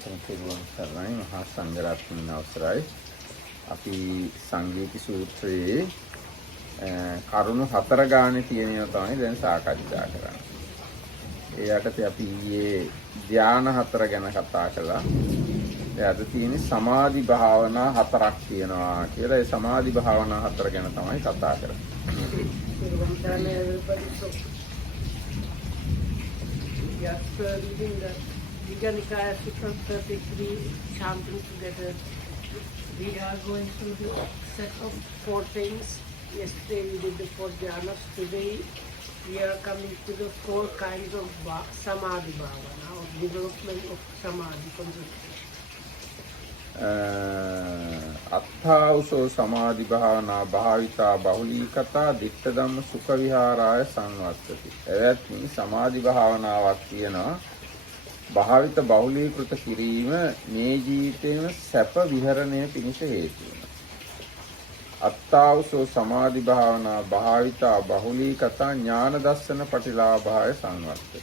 හැමෝටම පිරුවන් සරණයි මහා සංඝරත්නයන් අවසරයි. අපි සංගීති සූත්‍රයේ කරුණු 4 ගානේ තියෙනවා තමයි දැන් සාකච්ඡා කරන්නේ. ඒ යටතේ අපි ඊයේ ධ්‍යාන 4 ගැන කතා කළා. ඒ අද තියෙන සමාධි භාවනා 4ක් තියෙනවා කියලා. ඒ සමාධි භාවනා 4 ගැන තමයි කතා කරන්නේ. Yes, reading the Vijayanikaya Sutra 33, chanting together. We are going through the set of 4 things. Yesterday we did the 4 jhanas. Today we are coming to the 4 kinds of samadhi bhavana, or development of samadhi concentration. අත්ථාවසෝ සමාධි භාවනා භාවිතා බහුලීකතා දිට්ඨ ධම්ම සුඛ විහාරාය සංවත්තති. එවැත්නි සමාධි භාවනාවක් කියනවා භාවිත බහුලීකృత කිරීම මේ ජීවිතේම සැප විහරණය පිණිස හේතු වෙනවා. අත්ථාවසෝ සමාධි භාවනා භාවිතා බහුලීකතා ඥාන දස්සන පටිලාභාය සංවත්තති.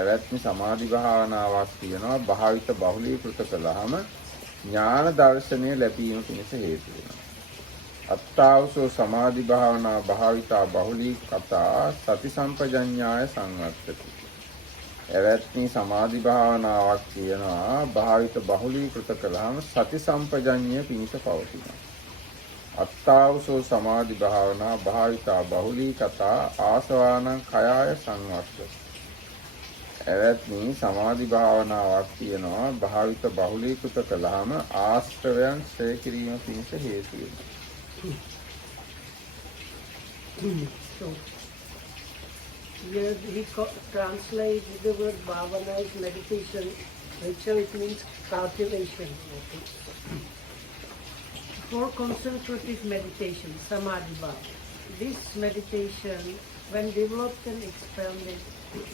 එවැත්නි සමාධි භාවනාවක් කියනවා භාවිත බහුලීකృత කළාම ඥාන දර්ශනය ලැබීම පිණිස හේතු වෙනවා. අත්තාවසෝ සමාධි භාවනා භාවිතා බහුලීකතා සති සම්පජඤ්ඤාය සංවත්තති. එවැත්නි සමාධි භාවනාවක් කියනවා භාවිත බහුලීකృత කළාම සති සම්පජඤ්ඤය පිණිස පවතිනවා. අත්තාවසෝ සමාධි භාවනා භාවිතා බහුලීකතා ආසවානං කයාය සංවත්තති. එවැත්නි සමාධි භාවනාවක් කියනවා භාවිත බහුලීකృత කළාම ආශ්‍රවයන් ශ්‍රේ කිරීම පිණිස හේතු වෙනවා. So here he translates the word bhavana is meditation, which it means cultivation. Okay. For concentrative meditation, samadhi bhava. This meditation, when developed and expanded,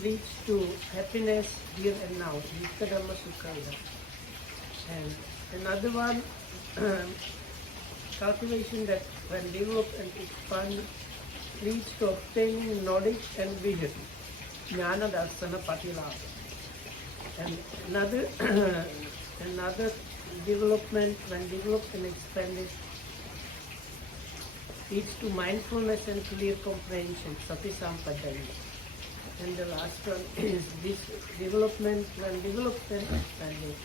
leads to happiness here and now, Dittha Dhamma Sukha. And another one, cultivation that when developed and expanded leads to obtaining knowledge and vision, Jnana Darsana Patilabha. And another development, when developed and expanded, leads to mindfulness and clear comprehension, Sati Sampajanya. And the last one is this development, when developed and expanded,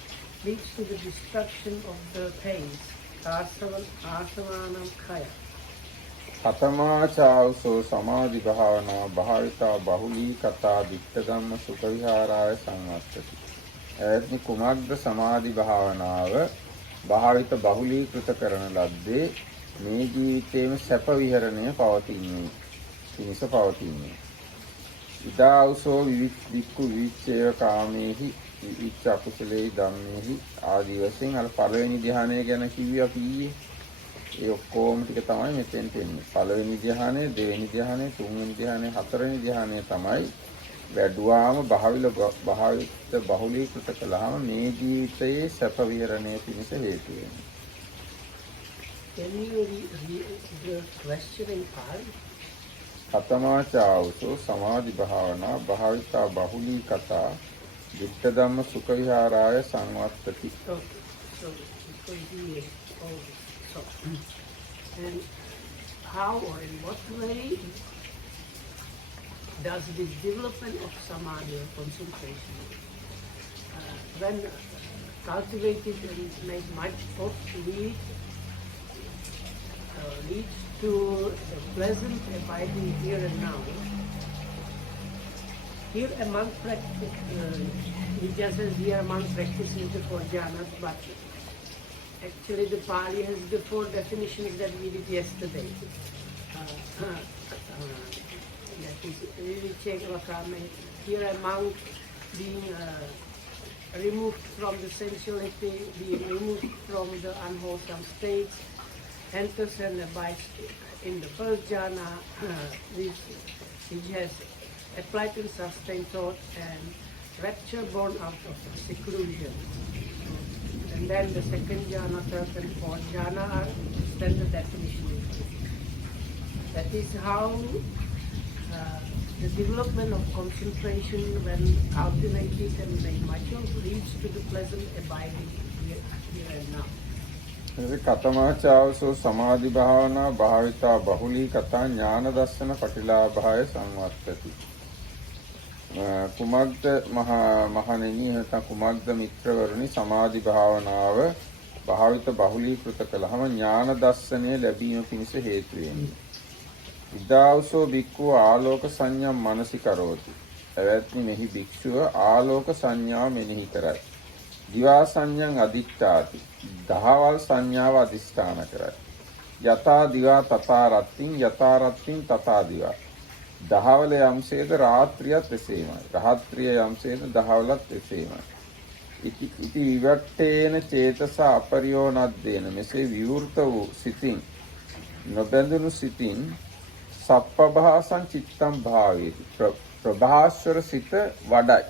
leads to the destruction of the pains, asavanam khaya. පතමාචාවසෝ සමාධි භාවනා භාවිතා බහුලීකතා දිට්ඨ ධම්ම සුඛ විහාරාය සංවත්තති. එවැනි කුමක්ද සමාධි භාවනාව භාවිත බහුලීකృత කරන ලද්දේ මේ ජීවිතයේම සැප විහරණය පවතින්නේ පිණිස පවතින්නේ. ඉදාවසෝ වික්ඛු විචේ කාමේහි විච අකුසලේ ධම්මේහි ආදී වශයෙන් අර පළවෙනි ධ්‍යානය ගැන කිව්වේ අපි ඊයේ. ඒ ඔක්කොම ටික තමයි මෙතෙන් තියෙන්නේ. පළවෙනි ධ්‍යානය, දෙවෙනි ධ්‍යානය, තුන්වෙනි ධ්‍යානය, හතරවෙනි ධ්‍යානය තමයි වැඩුවාම භාවිත බහුලීකృత කළාම මේ ජීවිතයේ සැප විහරණය පිණිස හේතු වෙනවා. Can you read the question in Pali? පතමාචාවසෝ සමාධි භාවනා භාවිතා බහුලීකතා දිට්ඨ ධම්ම සුඛ විහාරාය සංවත්තති. And how or in what way does this development of samadhi or concentration, when cultivated and made much of, leads to the pleasant abiding here and now? Here a monk he just says here a monk practices the 4 jhanas, but actually the Pali has the 4 definitions that we did yesterday. That is Vichekavakame. Here a monk being removed from the sensuality, being removed from the unwholesome states, enters and abides in the 1st jhana, which has applied and sustained thought and rapture born out of seclusion. And then the 2nd jhana, 3rd and 4th jhana are standard definitions. That is how The development of concentration when cultivated and made much of leads to the pleasant abiding here and now. කතමාචාවසෝ සමාධි භාවනා භාවිතා බහුලී කතා ඥාන දස්සන පටිලාභාය සංවත්තති. කුමග්ද මහණෙනි නැත්නම් කුමග්ද මිත්‍රවරුනි සමාධි භාවනාව භාවිත බහුලීකృత කළාම ඥාන දර්ශනය ලැබීම පිණිස හේතු වෙනවා. ඉදාවසෝ භික්ඛු ආලෝක සංඥා මනසිකරෝති. එවත්නි මෙහි භික්ෂුව ආලෝක සංඥාව මෙනෙහි කරයි. දිවා සංඥං අදිත්තාති. දහවල් සංඥාව අදිස්ථාන කරයි. යතා දිවා තථා රත්තිං යතා රත්තිං තථා දිවා. දහවල යම්සේද රාත්‍රියත් එසේමයි. රාත්‍රිය යම්සේද දහවලත් එසේමයි. ඉති විවට්ඨේන චේතස අපරියෝනද්දේන මෙසේ විවෘත වූ සිතින් නොබැඳුණු සිතින් සප්පභාසං චිත්තං භාවේති. ප්‍රභාස්වර සිත වඩයි.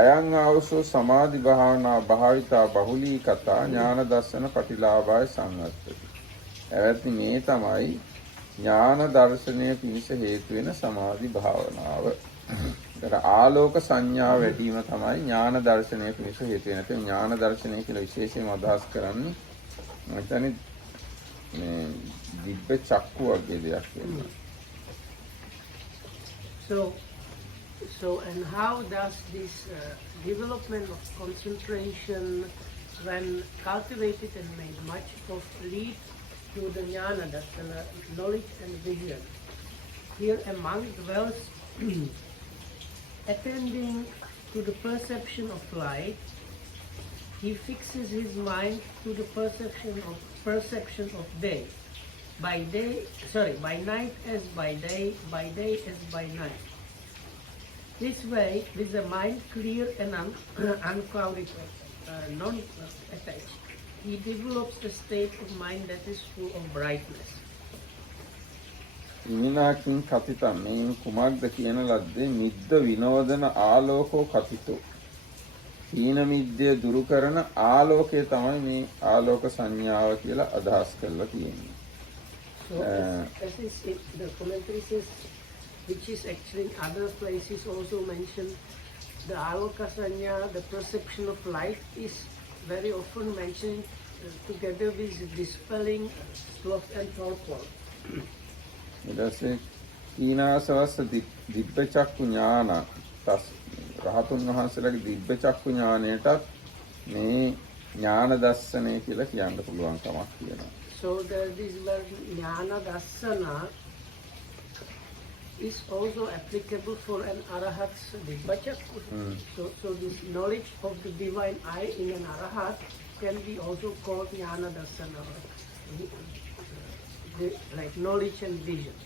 අයං ආවසෝ සමාධි භාවනා භාවිතා බහුලී කතා ඥාන දර්ශන පටිලාභාය සංවත්තති. එවත්නි මේ තමයි ඥාන දර්ශනය පිණිස හේතු වෙන සමාධි භාවනාව. ඒතර ආලෝක සංඥාව වැඩි වීම තමයි ඥාන දර්ශනය පිණිස හේතු වෙන. ඒ ඥාන දර්ශනය කියලා විශේෂයෙන්ම අදහස් කරන්නේ මම හිතන්නේ මේ දිබ්බ චක්කු වගේ දෙයක් වෙනවා. So and how does this development of concentration when cultivated and made much of lead to the jnana, dasana, knowledge and vision? Here a monk dwells attending to the perception of light. He fixes his mind to the perception of day. By night as by day as by night. This way, with the mind clear and unclouded, non-attached, he develops a state of mind that is full of brightness. ඉමිනාකින් කතිතම් මේ කුමක්ද කියන ලද්දේ මිද්ද විනෝදන ආලෝකෝ කතිතෝ. හීන මිද්දය දුරු කරන ආලෝකය තමයි මේ ආලෝක සංඥාව කියලා අදහස් කරලා තියෙන්නේ. So as is it, the commentary says, which is actually in other places also mentioned, the aloka sanya, the perception of light, is very often mentioned together with dispelling sloth and torpor. ඊටසේ ඊනාසවස්ස දිබ්බ චක්කු ඥාන රහතුන් වහන්සේලාගේ දිබ්බ චක්කු ඥානයටත් මේ ඥාන දර්ශනය කියලා කියන්න පුළුවන් කමක් තියෙනවා. So this word jnana darsana is also applicable for an arahat's dibba chakku. So this knowledge of the divine eye in an arahat can be also called jnana darsana, like knowledge and vision.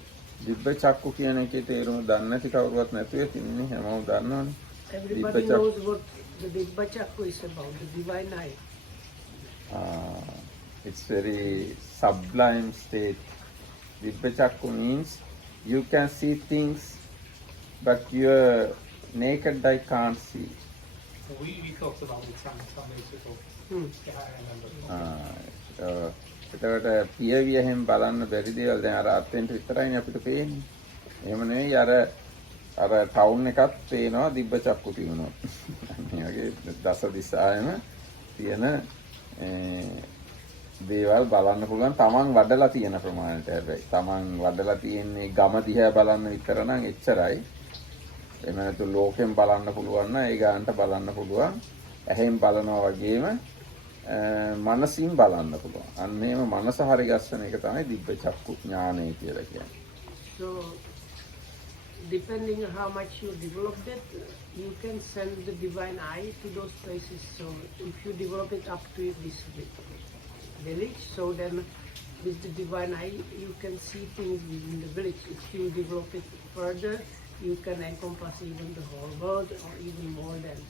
දිබ්බ චක්කු කියන එකේ තේරුම දන්නේ නැති කවුරුවත් නැතුව ඉන්නේ හැමෝම දන්නවනේ. Everybody knows what the dibba chakku is about, the divine eye. It's very sublime state. Dibba chakku means you can see things, but your naked eye can't see. So we talked about it some days ago. Yeah, I remember. එතකොට පියවිය හැම බලන්න බැරි දේවල් දැන් අර අත්ෙන්ට විතරයිනේ අපිට පේන්නේ. එහෙම නෙවෙයි අර ටවුන් එකත් පේනවා දිබ්බ චක්කු තියුණොත්. මේ වගේ දස දිශායම තියෙන දේවල් බලන්න පුළුවන් තමන් වඩලා තියෙන ප්‍රමාණයට. හැබැයි තමන් වඩලා තියෙන්නේ ගම දිහා බලන්න විතර නම් එච්චරයි. එහෙම නැතු ලෝකෙන් බලන්න පුළුවන් නම් ඒ ගානට බලන්න පුළුවන්. ඇහෙන් බලනවා වගේම මනසින් බලන්න පුළුවන්. අන්න එහෙම මනස හරි ගස්සන එක තමයි දිබ්බ චක්කු ඥානය කියලා කියන්නේ. So depending on how much you develop it, you can send the divine eye to those places. So if you develop it up to this village, so then with the divine eye you can see things within the village. If you develop it further, you can encompass even the whole world or even more than.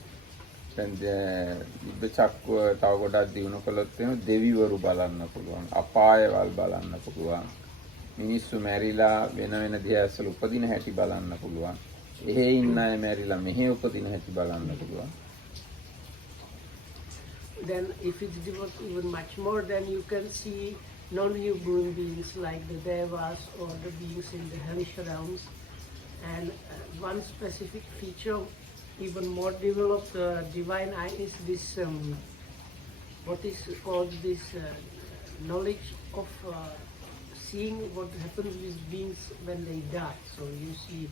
දැන් දිබ්බ චක්කුව තව ගොඩක් දිනු කළොත් එහෙම දෙවිවරු බලන්න පුළුවන්. අපායවල් බලන්න පුළුවන්. මිනිස්සු මැරිලා වෙන වෙන දිහාසල උපදින හැටි බලන්න පුළුවන්. එහෙ ඉන්න අය මැරිලා මෙහෙ උපදින හැටි බලන්න පුළුවන්. Then if it's developed even much more, then you can see non-human beings like the devas or the beings in the hellish realms, And one specific feature, even more developed divine eye, is this what is called this knowledge of seeing what happens with beings when they die. So you see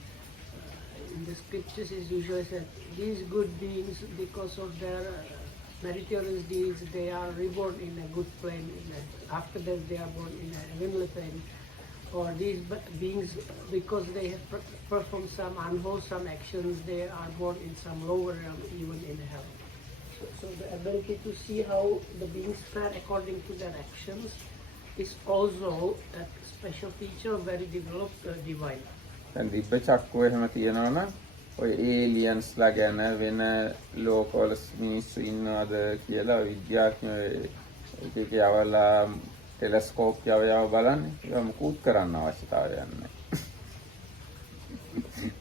in the scriptures is usually said these good beings, because of their meritorious deeds, they are reborn in a good plane. After that, they are born in a heavenly plane. Or these beings, because they have performed some unwholesome actions, they are born in some lower realm, even in hell. So the ability to see how the beings fare according to their actions is also a special feature, very developed divine. දැන් දිබ්බ චක්කුව එහෙම තියෙනවනම් ඔය ඒලියන්ස්ලා ගැන වෙන ලෝකවල මිනිස්සු ඉන්නවද කියලා විද්‍යාඥයෝ එක එක යවලා ටෙලස්කෝප් යව බලන්නේ. ඒක මුකුත් කරන්න අවශ්‍යතාවයක් නැහැ.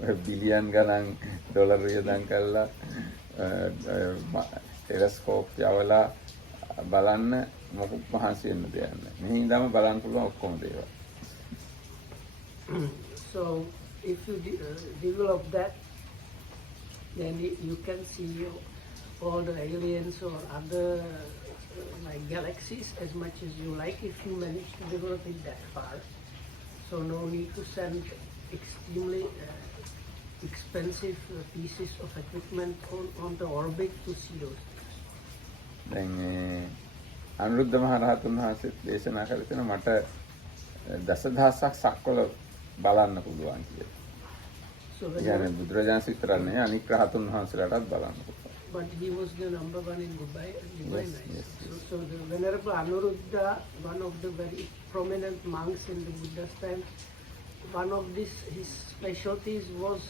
ඔය බිලියන් ගණන් ඩොලර් වියදම් කරලා ටෙලස්කෝප් යවලා බලන්න මොකුත් මහන්සි වෙන්න දෙයක් නැහැ. මෙහි ඉඳන්ම බලන්න පුළුවන් ඔක්කොම දේවල්. So if you develop that, then you can see all the aliens or other like galaxies as much as you like, if you manage to develop it that far. So no need to send extremely expensive pieces of equipment on the orbit to see those things. දැන් අනුරුද්ධ මහ රහතුන් වහන්සේ දේශනා කළ තැන මට දසදහසක් සක්වල බලන්න පුළුවන් කියලා. So يعني බුදුරජාණන් විතරක් නෙවෙයි අනික් රහතුන් වහන්සේලාටත් බලන්න පුළුවන්. But he was the number one in Dubai. Yes. So the Venerable Anuruddha, one of the very prominent monks in the Buddha's time, one of his specialties was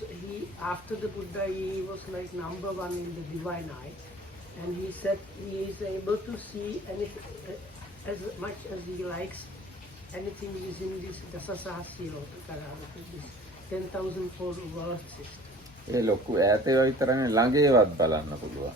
after the Buddha, he was like number one in the divine eye. And he said he is able to see anything, as much as he likes, anything within this Dasasahasira, this 10,000-fold world system. ඒ ලොකු ඈත ඒවා විතරනේ ළඟේවත් බලන්න පුළුවන්.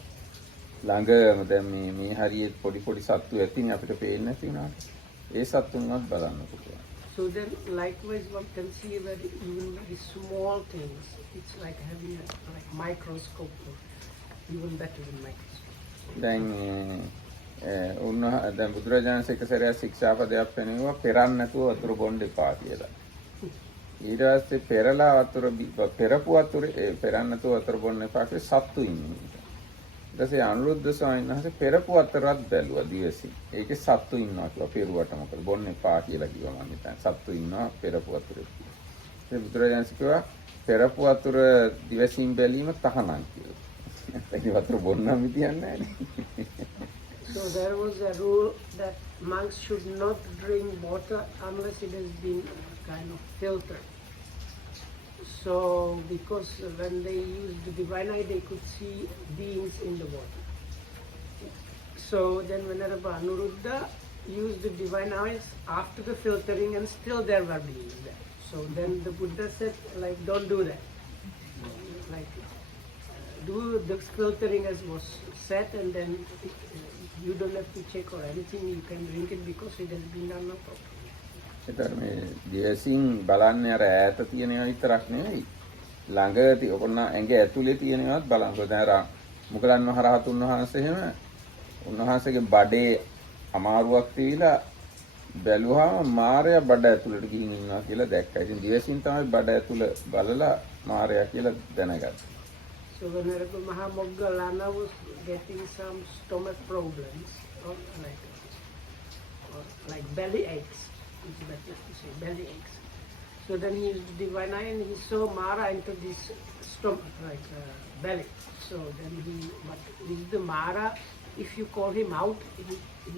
ළඟම දැන් මේ හරියට පොඩි පොඩි සත්තු ඇතිනේ අපිට පේන්නේ නැති වුණාට. ඒ සත්තුන්වත් බලන්න පුළුවන්. So then likewise one can see very even very small things. It's like having a like microscope or even better than microscope. දැන් දැන් බුදුරජාණන් එක සැරයක් ශික්ෂාපදයක් පෙන්වුවා පෙරන්න නැතුව වතුර බොන්න එපා කියලා. ඊට පස්සේ පෙරලා වතුර පෙරපු වතුර පෙරන්න නැතුව වතුර බොන්න එපා කියලා සත්තු ඉන්නේ. ඊට පස්සේ අනුරුද්ධ ස්වාමීන් වහන්සේ පෙරපු වතුරත් බැලුවා දිවසින්. ඒකේ සත්තු ඉන්නවා කියලා පෙරුවට මොකද බොන්න එපා කියලා කිව්වා මම හිතන්නේ. සත්තු ඉන්නවා පෙරපු වතුරේ. ඒ බුදුරජාණන් කිව්වා පෙරපු වතුර දිවසින් බැලීම තහනම් කියලා. ඒක වතුර බොන්නම් විදියක් නැහැ. So there was a rule that monks should not drink water unless it has been kind of filtered. So because when they used the divine eye, they could see beings in the water. So then Venerable Anuruddha used the divine eyes after the filtering, and still there were beings there. So then the Buddha said, like, don't do that. Like, do the filtering as was said, and then you don't have to check or anything. You can drink it because it has been done no problem. ඒතර මේ දිවසින් බලන්නේ අර ඈත තියෙනවා විතරක් නෙවෙයි ළඟ ඔන්න ඇඟ ඇතුලේ තියෙනවත් බලන්න. දැන් අර මුගලන් මහ රහතුන් වහන්සේ එහෙම උන්වහන්සේගේ බඩේ අමාරුවක් තියලා බැලුවාම මාරයා බඩ ඇතුලට ගිහින් ඉන්නවා කියලා දැක්කා. ඉතින් දිවසින් තමයි බඩ ඇතුල බලලා මාරයා කියලා දැනගත්තා. So Venerable Mahamoggallana was getting some stomach problems, or like belly aches. It's better to say belly aches. So then he used the divine eye and he saw Mara into this stomach, like belly. So then but with the Mara, if you call him out,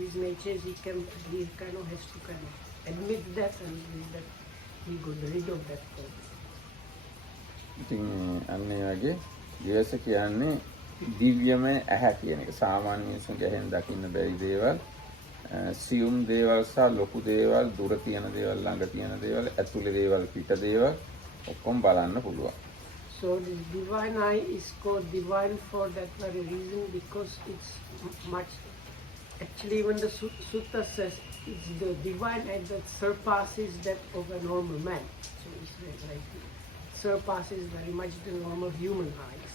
his nature is he kind of has to kind of admit that, and with that he got rid of that problem. ඉතින් අන්න ඒ වගේ දිවස කියන්නේ දිව්‍යමය ඇහැ කියන එක. සාමාන්‍ය මිනිසුන්ට ඇහෙන් දකින්න බැරි දේවල්, සියුම් දේවල් සහ ලොකු දේවල්, දුර තියෙන දේවල්, ළඟ තියෙන දේවල්, ඇතුලේ දේවල්, පිට දේවල් ඔක්කොම බලන්න පුළුවන්. So the divine eye is called divine for that very reason, because it's much, actually when the sutta says it's the divine eye that surpasses that of a normal man. So it's like surpasses very much the normal human eyes.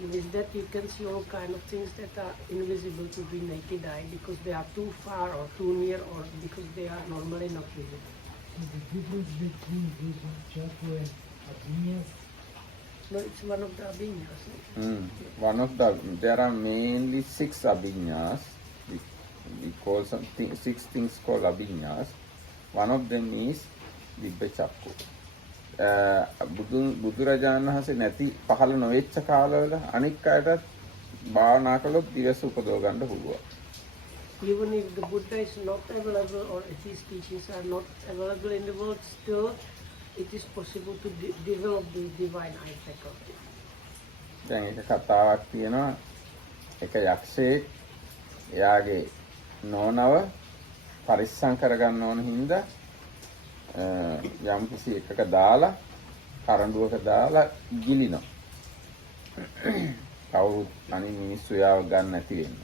And with that you can see all kind of things that are invisible to the naked eye because they are too far or too near or because they are normally not visible. The difference between these chakra and abhinyas? No, it's one of the abhinyas. No? One of the, there are mainly 6 abhinyas. We call something 6 things called abhinyas. One of them is Dibba Chakku. බුදුරජාණන් වහන්සේ නැති පහළ නොවෙච්ච කාලවල අනික් අයටත් භාවනා කළොත් දිවස උපදව ගන්න පුළුවන්. Even if the Buddha is not available or if his teachings are not available in the world, still it is possible to develop the divine eye faculty. දැන් එක කතාවක් තියෙනවා. එක යක්ෂයෙක් එයාගේ නෝනව පරිස්සම් කරගන්න ඕන හින්දා යම් කිසි එකක දාලා කරඬුවක දාලා ගිලිනවා. කවුරුත් අනිත් මිනිස්සු යාව ගන්න නැති වෙන්න.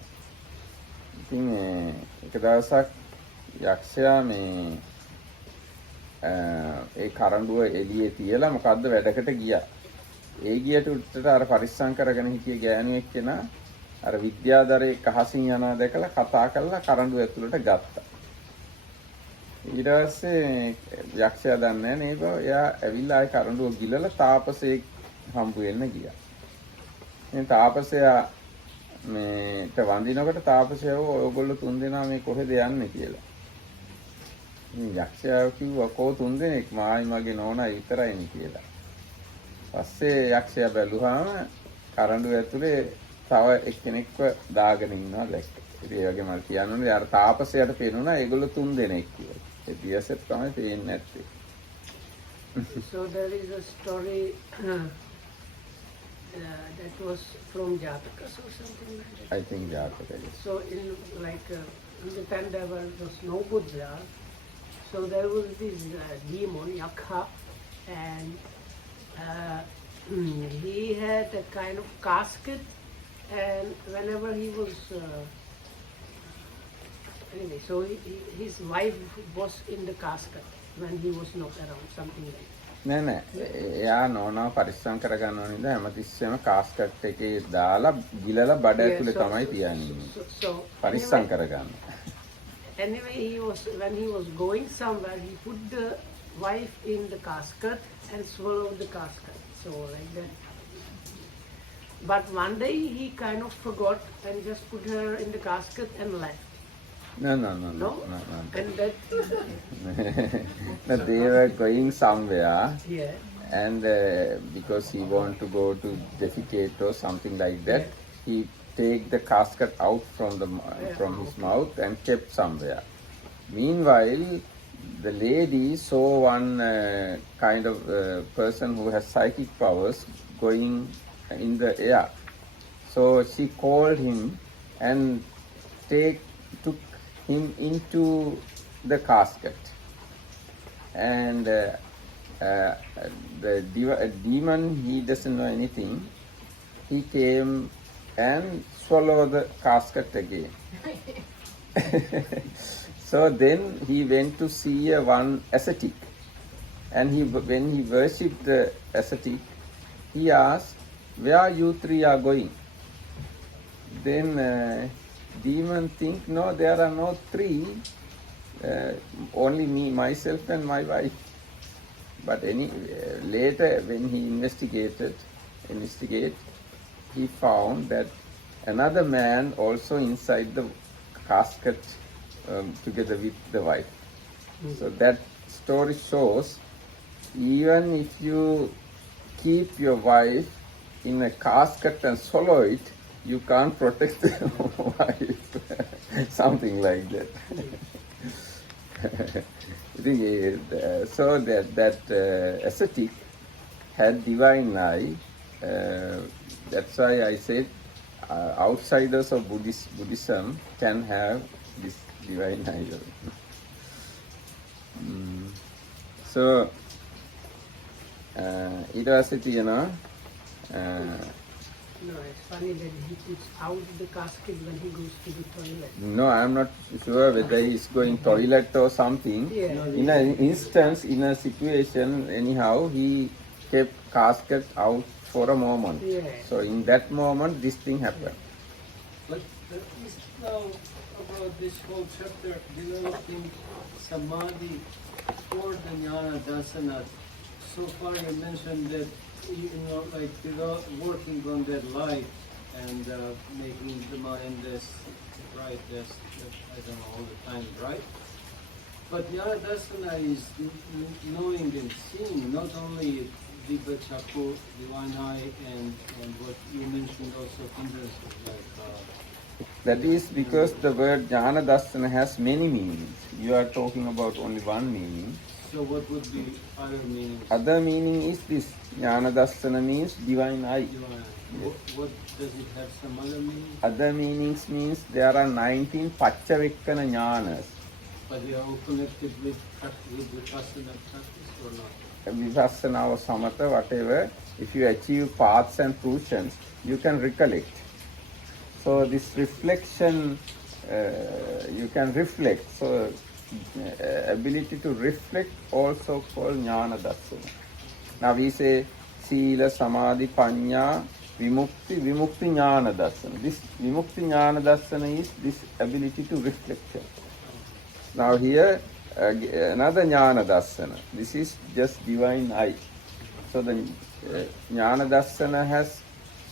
ඉතින් එක දවසක් යක්ෂයා මේ ඒ කරඬුව එළියේ තියලා මොකද්ද වැඩකට ගියා. ඒ ගියට උඩට අර පරිස්සම් කරගෙන හිටිය ගෑණියෙක් කෙනා අර විද්‍යාධරේ කහසින් යනවා දැකලා කතා කරලා කරඬුව ඇතුළට ගත්තා. ඊට පස්සේ යක්ෂයා දන්නේ නැහැ නේද? එයා ඇවිල්ලා ආයි කරඬුව ගිලලා තාපසයෙක් හම්බ වෙන්න ගියා. මේ තාපසයා මේට වඳිනකොට තාපසයා ඔයගොල්ලෝ 3 දෙනා මේ කොහෙද යන්නේ කියලා. මේ යක්ෂයා කිව්වා කෝ 3 දෙනෙක් මායි මගේ නෝනා විතරයිනේ කියලා. පස්සේ යක්ෂයා බැලුවාම කරඬුව ඇතුලේ තව එක්කෙනෙක්ව දාගෙන ඉන්නවා දැක්කා. ඉතින් ඒ වගේ මම කියන්නේ අර තාපසයාට පේනුණා ඒගොල්ලෝ 3 දෙනෙක් කියලා. ඒ දියසෙත් තමයි පේන්නේ නැත්තේ. So there is a story that was from Jatakas or something like that. I think Jataka, yes. So in in the time there was no Buddha, so there was this demon Yakha, and he had a kind of casket, and whenever he was anyway, so his wife was in the casket when he was not around, something like that. නෑ නෑ එයා නෝනාව පරිස්සම් කරගන්න ඕන නිසා හැමතිස්සෙම කාස්කට් එකේ දාලා ගිලලා බඩ ඇතුලේ තමයි තියන්නේ. පරිස්සම් කරගන්න. Anyway, when he was going somewhere, he put the wife in the casket and swallowed the casket. So like that. But one day he kind of forgot and just put her in the casket and left. No. No? And that No, they were going somewhere. yeah. And because he want to go to defecate or something like that, he take the casket out from his mouth and kept somewhere. Meanwhile, the lady saw one kind of person who has psychic powers going in the air. So she called him and took him into the casket. And the demon, he doesn't know anything. He came and swallowed the casket again. So then he went to see one ascetic. And when he worshipped the ascetic, he asked, "Where you 3 are going?" Then demon think, "No, there are no 3. Only me, myself and my wife." But later when he investigated, he found that another man also inside the casket together with the wife. So that story shows even if you keep your wife in a casket and swallow it, you can't protect the wife. Something like that. So that ascetic had divine eye. That's why I said outsiders of Buddhism can have this divine eye. So ඊට පස්සේ තියෙනවා No, it's funny that he puts out the casket when he goes to the toilet. No, I'm not sure whether he's going toilet or something. Yeah. In an instance, in a situation, anyhow, he kept casket out for a moment. Yeah. So in that moment, this thing happened. But is now about this whole chapter developing samadhi for the jnana dasana. So far you mentioned that like working on that light and making the mind as bright as I don't know all the time, right? But jnana dasana is knowing and seeing, not only Dibba Chaku, divine eye, and what you mentioned also hindrances like. That is because the word jnana dasana has many meanings. You are talking about only one meaning. So what would be other meanings? Other meaning is this. Jnana dasana means divine eye. Divine eye. What does it have? Some other meaning? Other meanings means there are 19 pachavekkana jnanas. But they are all connected with vipassana practice or not? Vipassana or samatha, whatever. If you achieve paths and fruitions, you can recollect. So this reflection, you can reflect. So ability to reflect also called jnana dasana. Now we say sila, samadhi, panya, vimukti, vimukti jnana dasana. This vimukti jnana dasana is this ability to reflection. Now here another jnana dasana. This is just divine eye. So the jnana dasana has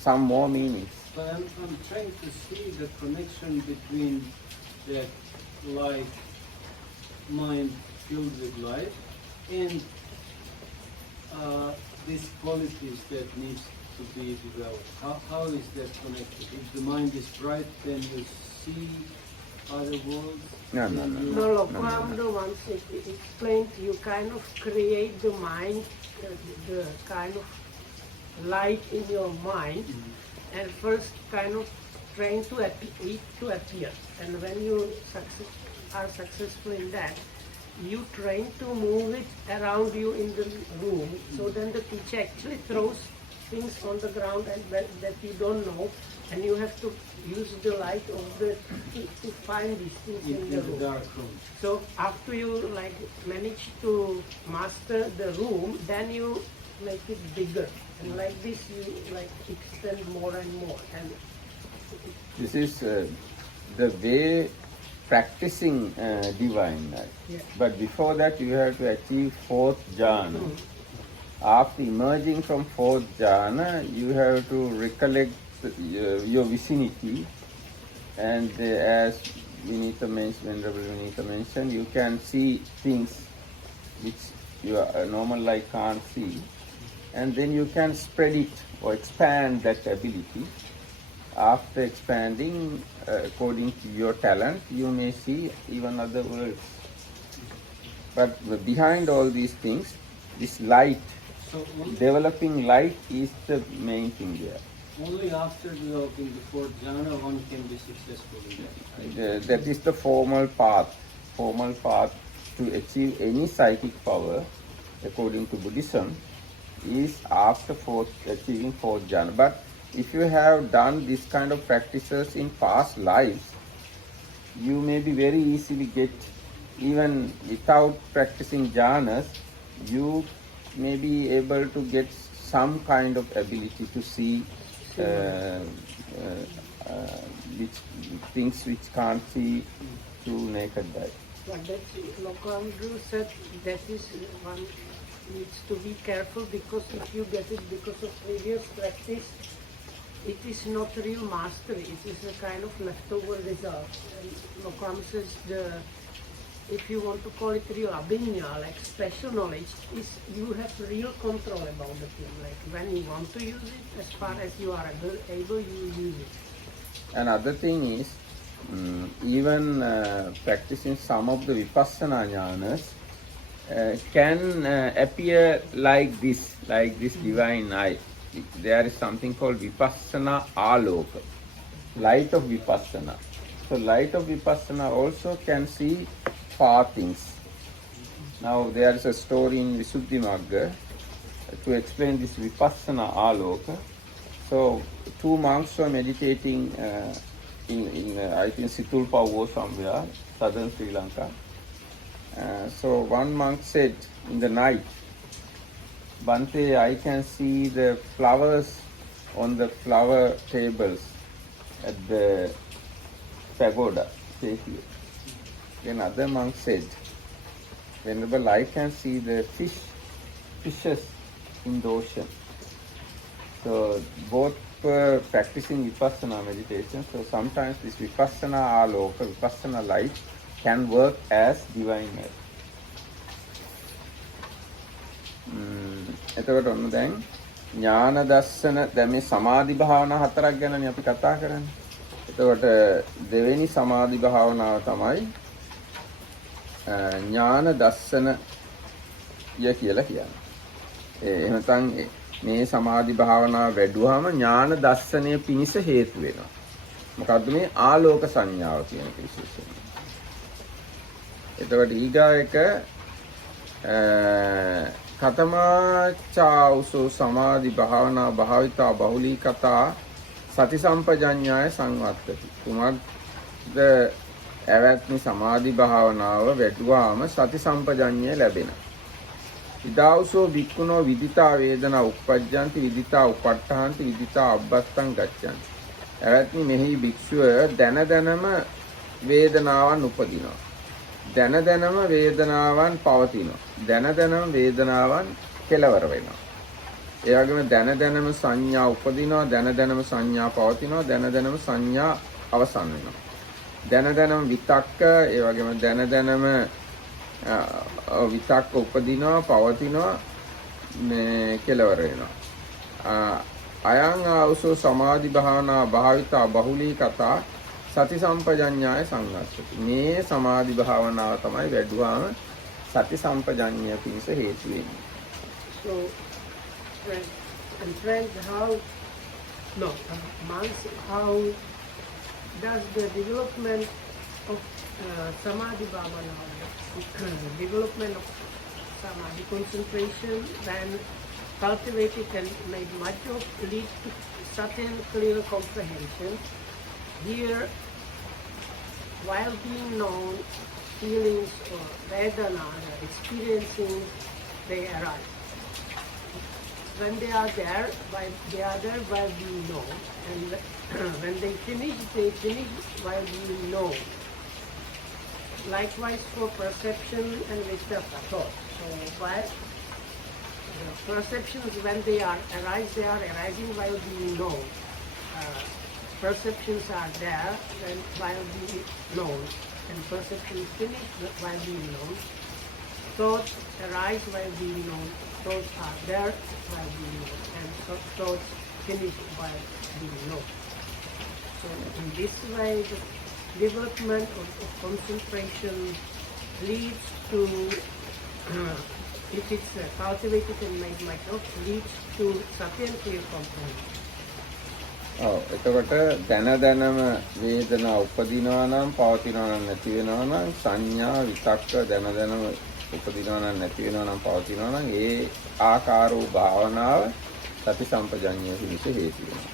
some more meanings. So I'm trying to see the connection between that light, mind filled with light, and these qualities that needs to be developed. How is that connected? If the mind is bright, then you see other worlds? No. No, Lokamdo once explained, you kind of create the mind, the kind of light in your mind, and first kind of trying to appear. And when you are successful in that, you train to move it around you in the room. So then the teacher actually throws things on the ground and that you don't know, and you have to use the light of to find these things in the room. Dark room. So after you like manage to master the room, then you make it bigger, and like this you like extend more and more. And This is the way practicing divine life. Yeah. But before that you have to achieve fourth jhana. After emerging from fourth jhana, you have to recollect your vicinity, and as Venerable Vinita mentioned, you can see things which your normal life can't see, and then you can spread it or expand that ability. After expanding, according to your talent, you may see even other worlds. But behind all these things, this light, So developing light is the main thing there. only after developing the fourth jhana one can be successful in that. That is the formal path. Formal path to achieve any psychic power, according to Buddhism, is after achieving fourth jhana. But if you have done this kind of practices in past lives, you may be very easily get, even without practicing jhanas, you may be able to get some kind of ability to see which things which can't see through naked eye. but that's Lokamdo said that is one needs to be careful, because if you get it because of previous practice, it is not real mastery. It is a kind of leftover result. And Lokam says if you want to call it real abhinya, like special knowledge, is you have real control about the thing. Like when you want to use it, as far as you are able, you use it. Another thing is, even practicing some of the vipassana jhanas can appear like this divine eye. There is something called vipassana aloka, light of vipassana. So light of vipassana also can see far things. Now there is a story in Visuddhimagga to explain this vipassana aloka. So two monks were meditating in I think Situlpa or somewhere, southern Sri Lanka. So one monk said in the night, Bante, I can see the flowers on the flower tables at the pagoda. Stay here. Then other monk said, Venerable, I can see the fishes in the ocean. So both were practicing vipassana meditation. So sometimes this vipassana aloka, vipassana light can work as divine light. එතකොට ඔන්න දැන් ඥාන දර්ශන දැන් මේ සමාධි භාවනා හතරක් ගැනනේ අපි කතා කරන්නේ. එතකොට දෙවෙනි සමාධි භාවනාව තමයි ඥාන දර්ශනය කියලා කියන්නේ. එහෙම නැත්නම් මේ සමාධි භාවනාව වැඩුවාම ඥාන දර්ශනය පිණිස හේතු වෙනවා. මොකද්ද මේ ආලෝක සංඥාව කියන එක විශේෂයෙන්. එතකොට ඊගා එක කතමාචාඋසෝ සමාධි භාවනා භාවිතා බහුලී කතා සති සම්පජඤ්ඤාය සංවත්තති. කුමක්ද ඇවැත්නි සමාධි භාවනාව වැඩුවාම සති සම්පජඤ්ඤය ලැබෙනවා. ඉදාඋසෝ වික්ඛුනෝ විදිතා වේදනා උප්පජ්ජಂತಿ විදිතා උපට්ඨාන්ති විදිතා අබ්බස්සං ගච්ඡanti. ඇවැත්නි මෙහි භික්ෂුව දැන දැනම වේදනාවන් උපදිනවා. දැන දැනම වේදනාවන් පවතිනවා. දැන දැනම වේදනාවන් කෙලවර වෙනවා. ඒ වගේම දැන දැනම සංඥා උපදිනවා. දැන දැනම සංඥා පවතිනවා. දැන දැනම සංඥා අවසන් වෙනවා. දැන දැනම විතක්ක, ඒ වගේම දැන දැනම විතක්ක උපදිනවා, පවතිනවා, මේ කෙලවර වෙනවා. අයං ආවසෝ සමාධි භාවනා භාවිතා බහුලී කතා සති සම්පජඤ්ඤාය සංවත්තති. මේ සමාධි භාවනාව තමයි වැඩුවාම සති සම්පජඤ්ඤය පිණිස හේතු වෙන්නේ. So, friends, monks, how does the development of samadhi bhavana, development of samadhi concentration, when cultivated and made much of, lead to certain clear comprehension? Here, while being known, feelings or vedana, experiencing, they arise. When they are there, while being known, and when they finish while being known. Likewise for perception and vichaka thought. So while the perceptions, when they are arising while being known. Perceptions are there while being known, and perceptions finish while being known. Thoughts arise while being known. Thoughts are there while being known, and thoughts finish while being known. So in this way, the development of concentration leads to, if it's cultivated and made myself, leads to certain clear comprehension. එතකොට දැන දැනම වේදනා උපදිනවා නම් පවතිනවා නම් නැති වෙනවා නම් සංඥා විතක්ක දැන දැනම උපදිනවා නම් නැති වෙනවා නම් පවතිනවා නම් ඒ ආකාරෝ භාවනාව සති සම්පජඤ්ඤය පිණිස හේතු වෙනවා.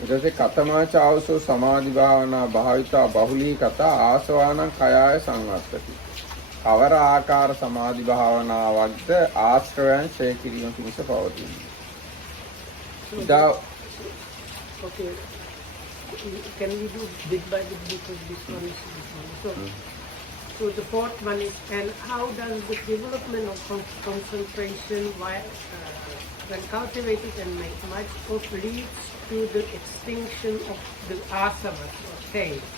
ඊට පස්සේ කතමාචාවසෝ සමාධි භාවනා භාවිතා බහුලී කතා ආසවානං කයාය සංවත්තති. අවර ආකාර සමාධි භාවනාවක්ද ආශ්‍රයයන් ඡය කිරීම පිණිස පවතිනවා. Okay, can we do bit by bit because this one is this one. So the fourth one is, and how does the development of concentration when cultivated and made much of leads to the extinction of the asamas or taste?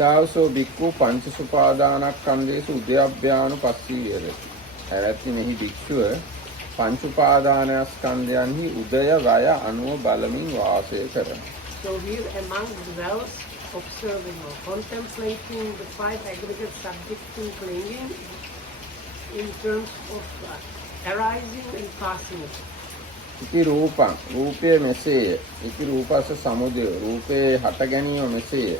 දාවසෝ බික්ඛු පංචසුපාදානස්කන්ධේසු උද්‍යප්පයානුපස්සී වේරති. ඇවැත්නි මෙහි භික්ෂුව පංච උපාදානස්කන්ධයන්හි උදය වය අනුව බලමින් වාසය කරන. So here among dwells observing or contemplating the five aggregate subjects to clinging in terms of arising and passing. ඉති රූපං රූපයේ මෙසේය. ඉති රූපස්ස සමුදය රූපේ හට ගැනීම මෙසේය.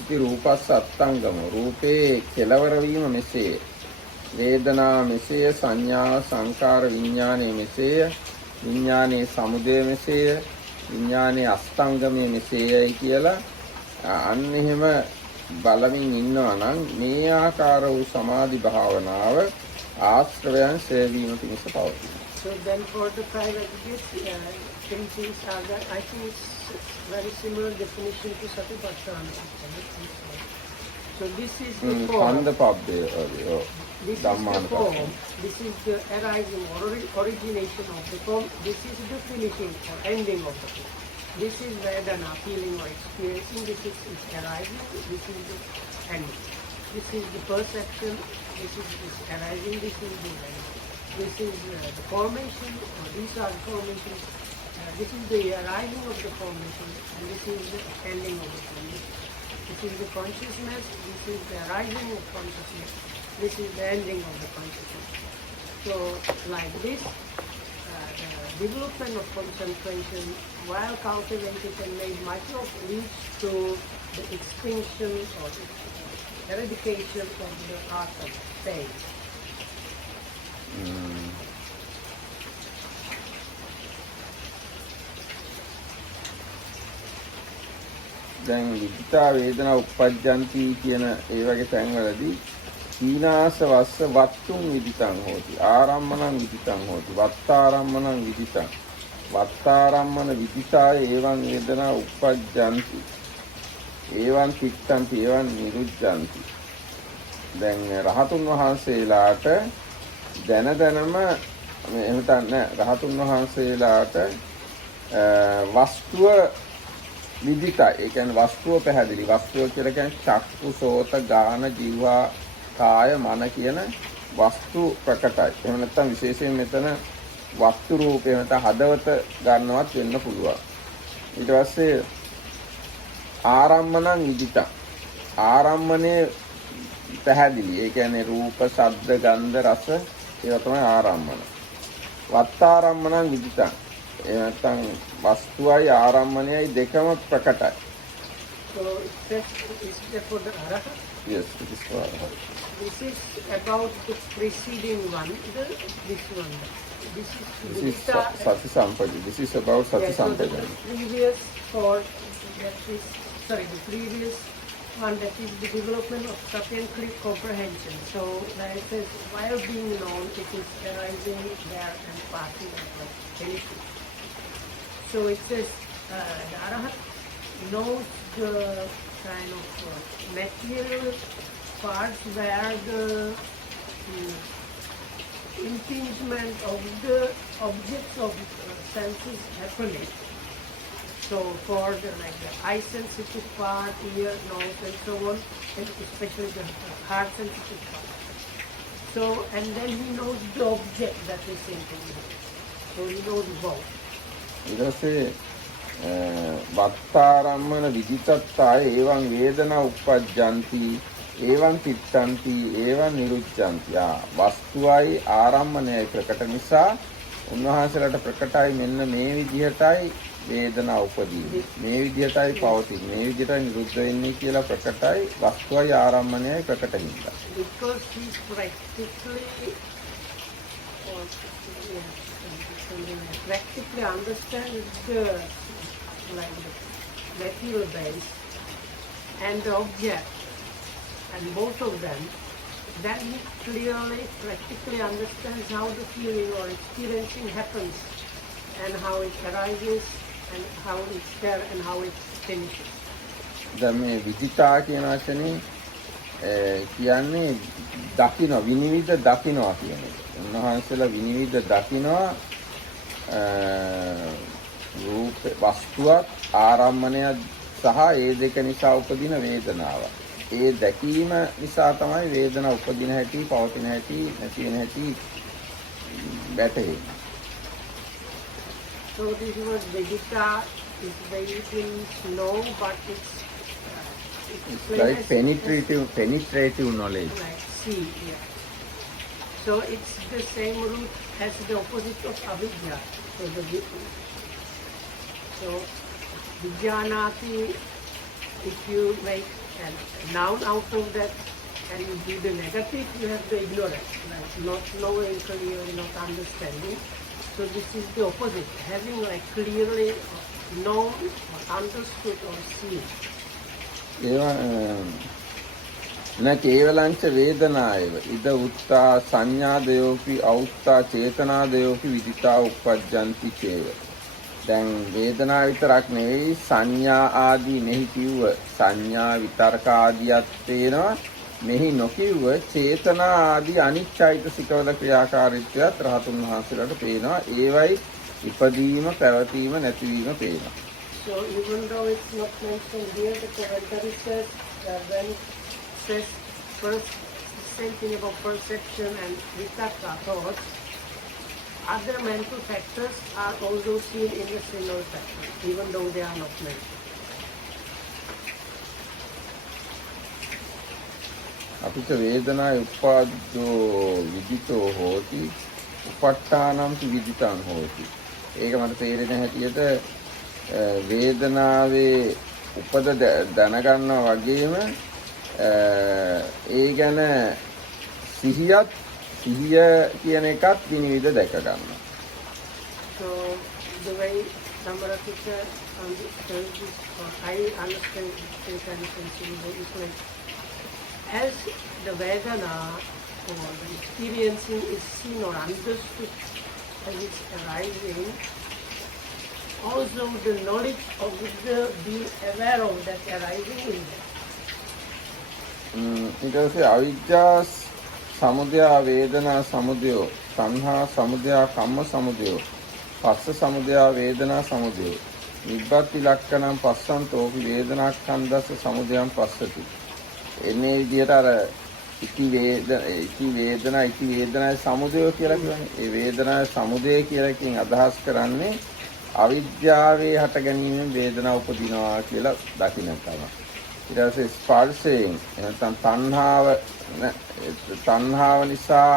ඉති රූපස්ස අත්ංගම රූපේ කෙලවර වීම මෙසේය. වේදනා මෙසේය, සංඥා සංකාර විඥානයේ මෙසේය, විඥානයේ සමුදය මෙසේය, විඥානයේ අස්තංගමයේ මෙසේයයි කියලා අන්න එහෙම බලමින් ඉන්නවා නම් මේ ආකාර වූ සමාධි භාවනාව ආශ්‍රවයන් සේවීම පිණිස පවතිනවා. So then for the private gifts, three things are that. I think it's very similar definition to Satipatthana. So this is the form. Kanda Pabbe, This is the form. This is the arising or origination of the form. This is the finishing or ending of the form. This is Vedana, feeling or experiencing. This is its arising. This is the ending. This is the perception. This is this arising. This is the ending. This is the formation, or these are the formations. This is the arising of the formation, and this is the ending of the formation. This is the consciousness. This is the arising of consciousness. This is the ending of the consciousness. So, like this, the development of concentration, while cultivated and made much of, leads to the extinction or the eradication of the atma state. දැන් විදිතා වේදනා උප්පජ්ජಂತಿ කියන ඒ වගේ තැන්වලදී සීනාස වස්ස වත්තුන් විදිතං හෝති ආරම්මණං විදිතං හෝති වත්තාරම්මණං විදිතං වත්තාරම්මන විදිතාය එවං වේදනා උප්පජ්ජಂತಿ එවං තිත්තන්ති එවං නිරුද්ධಂತಿ දැන් රහතුන් වහන්සේලාට දැන දැනම එහෙම තන්නේ රහතුන් වහන්සේලාට වස්තුව විදිතයි. ඒ කියන්නේ වස්තුව පැහැදිලි. වස්තුව කියලා කියන්නේ චක්කු, සෝත, ගාන, ජීවා, කාය, මන කියන වස්තු ප්‍රකටයි. එහෙම නැත්නම් විශේෂයෙන් මෙතන වස්තු රූපේ නැත්නම් හදවත ගන්නවත් වෙන්න පුළුවන්. ඊට පස්සේ ආරම්මණං විදිතං. ආරම්මණය පැහැදිලි. ඒ කියන්නේ රූප, ශබ්ද, ගන්ධ, රස ඒවා තමයි ආරම්මන. වත්තාරම්මණං විදිතං. ඒ නැත්නම් වස්තුවයි ආරම්මණයයි දෙකම ප්‍රකටයි. So is that for the Arahant? Yes, it is for Arahant. This is about the preceding one, this one. This is Sati Sampadi. This is about Sati Sampadi. The previous for that is the previous one, that is the development of Sati and comprehension. So that it says while being known, it is arising there and passing like anything. So it says the Arahant knows the kind of material parts where the impingement of the objects of senses happening. So for the eye sensitive part, ear, nose, and so on, and especially the heart sensitive part. So and then he knows the object that is impinging. So he knows both. ඊට පස්සේ වත්තාරම්මන විදිතත්තාය එවං වේදනා උප්පජ්ජಂತಿ එවං තිත්තಂತಿ එවං නිරුද්ධಂತಿ. වස්තුවයි ආරම්මණයයි ප්‍රකට නිසා උන්වහන්සේලාට ප්‍රකටයි මෙන්න මේ විදිහටයි වේදනා උපදීන්නේ. මේ විදිහටයි පවතින්නේ. මේ විදිහටයි නිරුද්ධ වෙන්නේ කියලා ප්‍රකටයි වස්තුවයි ආරම්මණයයි ප්‍රකට හින්දා. Because he's practically understands the material base and the object, and both of them, then he clearly, practically understands how the feeling or experiencing happens, and how it arises, and how it's there, and how it finishes. දැන් මේ විදිතා කියන වචනේ කියන්නේ දකින්න විනිවිද දකින්නවා කියන එක. උන්වහන්සේලා විනිවිද දකින්නවා රූප වස්තුවක් ආරම්මණයක් සහ ඒ දෙක නිසා උපදින වේදනාව. ඒ දැකීම නිසා තමයි වේදනාව උපදින හැටි, පවතින හැටි, නැති වෙන හැටි වැටහෙන්නේ. So this word Vedita is very slow, but it's like penetrative knowledge. Like see, yeah. So it's the same root as the opposite of avidya. So vijjanati, if you make a noun out of that and you do the negative, you have the ignorance, like not knowing clearly, not understanding. So this is the opposite, having like clearly known or understood or seen. ඒවා න කේවලංච වේදනායව ඉද උත්තා සංඥාදයෝපි අවුත්තා චේතනාදයෝපි විදිතා උප්පජ්ජන්ති චේව. දැන් වේදනාව විතරක් නෙවෙයි සංඥා ආදී මෙහි කිව්ව සංඥා විතර්ක ආදියත් පේනවා. මෙහි නොකිව්ව චේතනා ආදී අනිච්චෛතසිකවල ක්‍රියාකාරීත්වයත් රහතුන් වහන්සේලාට පේනවා. ඒවයි ඉපදීම පැවතීම නැතිවීම පේනවා. So even though it's not mentioned here, the commentary says when it says first same thing about perception and vitakka thoughts, other mental factors are also seen in the similar factor, even though they are not mentioned. අපිට වේදනාය උපාදෝ විදිතෝ හෝති උපට්ඨානම් විදිතං හෝති. ඒක මට තේරෙන හැටියට වේදනාවේ උපද දැනගන්නවා වගේම ඒ ගැන සිහිය කියන එකත් විනිවිද දැක ගන්නවා. So the way Samaratika understands this, or I understand this is like as the Vedana or the experiencing is seen or understood as it's arising, also the knowledge of the being aware of that arising is there. ඊට පස්සේ අවිජ්ජා සමුදය වේදනා සමුදය සංහා සමුදය කම්ම සමුදය පස්ස සමුදය වේදනා සමුදය නිබ්බති ලක්ෂණං පස්සන්තෝපි වේදනාඛණ්ඩස්ස සමුදයං පස්සති. එන්නේ විදිහට අර ඉති වේදනා සමුදය කියලා කියන්නේ. ඒ වේදනා සමුදය කියලා එකෙන් අදහස් කරන්නේ අවිද්‍යාවේ හට ගැනීමෙන් වේදනාව උපදිනවා කියලා දකින්න තමයි. ඊට පස්සේ ස්පර්ශයෙන් නැත්නම් තණ්හාව නිසා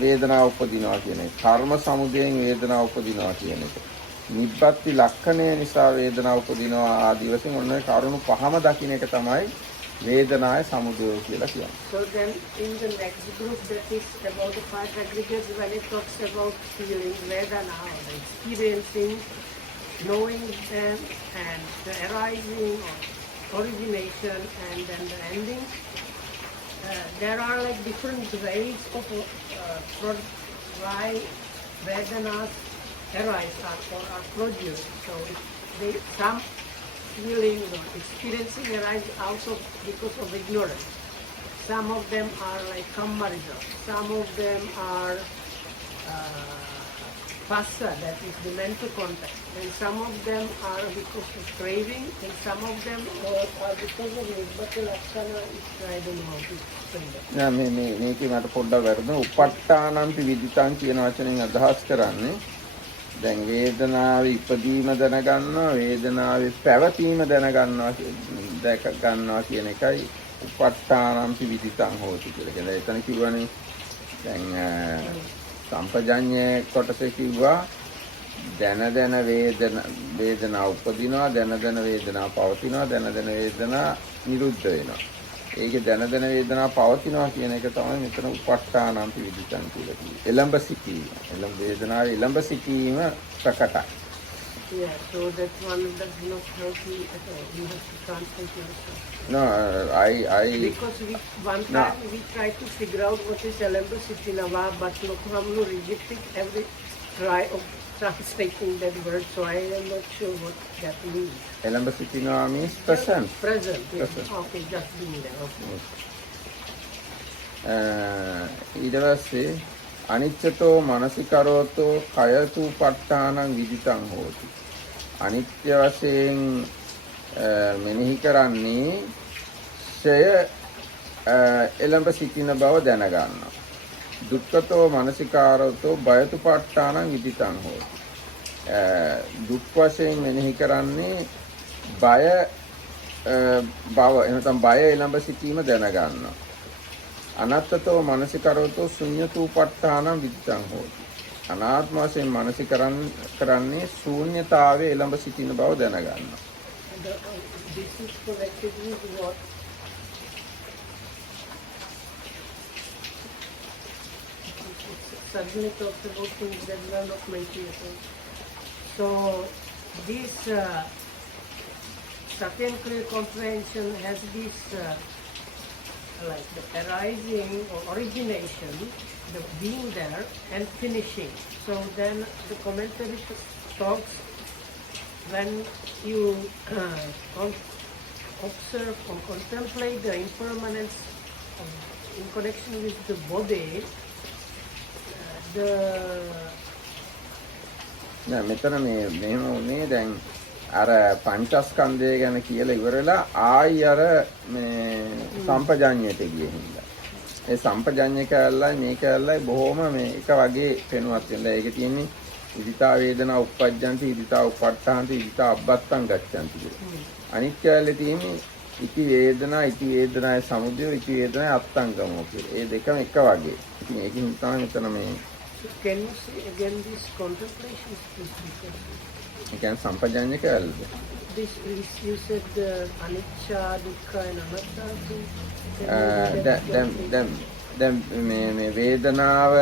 වේදනාව උපදිනවා කියන එක. කර්ම සමුදයෙන් වේදනාව උපදිනවා කියන එක. නිබ්බති ලක්ෂණය නිසා වේදනාව උපදිනවා ආදී වශයෙන් ඔන්න කරුණු පහම දකින්න එක තමයි වේදනාය සමුදය කියලා කියන්නේ. So then in the next group that is about the five aggregates, when it talks about feeling, Vedana, the experiencing, knowing them and the arising or origination and then the ending, there are like different ways of why Vedanas arise or are produced. So some feeling or experiencing arise also because of ignorance. Some of them are like kammarija, some of them are passa, that is the mental contact, and some of them are because of craving, and some of them are because of nibbata lakshana. I don't know how to explain that. නෑ මේකේ මට පොඩ්ඩක් වැරදුනා. උපට්ඨානම් විදිතං කියන වචනෙන් අදහස් කරන්නේ දැන් වේදනාවේ ඉපදීම දැනගන්නවා, වේදනාවේ පැවතීම දැනගන්නවා, දැක ගන්නවා කියන එකයි උපට්ඨානම් විදිතං හෝති කියලා. එතන කිව්වනේ දැන් සම්පජඤ්ඤේ කොටසේ කිව්වා දැන වේදනා උපදිනවා, දැන වේදනා පවතිනවා, දැන වේදනා නිරුද්ධ වෙනවා. ඒකේ දැන වේදනා පවතිනවා කියන එක තමයි මෙතන උපට්ඨානම් විදිතං කියලා කියන්නේ. එළඹ සිටීම. වේදනාවේ එළඹ සිටීම ප්‍රකටයි. Yeah, so that one does not help me at all. You have to translate yourself. No, Because one time we tried to figure out what is Elambo Sitinava, but Lokhamlu rejected every try of translating that word, so I am not sure what that means. එළඹ සිටිනවා means present. Present, yes. Present. Okay, just being there. Okay. ඊට පස්සේ අනිච්චතෝ මනසිකරෝතෝ කයතු පට්ඨානං විදිතං හෝති. අනිත්‍ය වශයෙන් මෙනෙහි කරන්නේ ඡය එළඹ සිටින බව දැනගන්නවා. දුක්ඛතෝ මනසිකාරෝතෝ බයතු පට්ඨානං විදිතං හෝති. දුක් වශයෙන් මෙනෙහි කරන්නේ බය බව එනතම් බය එළඹ සිටීම දැනගන්නවා. අනත්තතෝ මනසිකරෝතෝ ශුන්‍යතූපට්ඨානං විදිතං හෝති. අනාත්ම වශයෙන් මනසිකරන්නේ ශූන්‍යතාවයේ එළඹ සිටින බව දැනගන්නවා. This is connected with what? Suddenly talks about things that were not mentioned. So this Satyankriya comprehension has this like the arising or origination, the being there, and finishing. So then the commentary talks when you observe or contemplate the impermanence in connection with the body, the නෑ මෙතන මෙහෙම උනේ දැන් අර පංචස්කන්ධය ගැන කියලා ඉවරලා ආයි අර මේ සම්පජඤ්ඤයට ගියේ හින්දා. ඒ සම්පජඤ්ඤය කැලලයි මේ කැලලයි බොහොම මේ එක වගේ පෙනුවත් වෙනවා. ඒකේ තියෙන්නේ ඉදිතා වේදනා උප්පජ්ජන්ති ඉදිතා උපට්ඨාන්ති ඉදිතා අබ්බත්තං ගච්ඡanti කියලා. අනිත් කැලේ තියෙන්නේ ඉති වේදනාය සමුදය ඉති වේදනාය අත්තංගමෝ කියලා. ඒ දෙකම එක වගේ. ඉතින් ඒකින් තමයි මෙතන මේ so can you see again these contemplations, please? ඒ කියන්නේ සම්පජඤ්ඤය කැලලද? This is, you said anicca, dukkha and anatta. දැන් මේ වේදනාව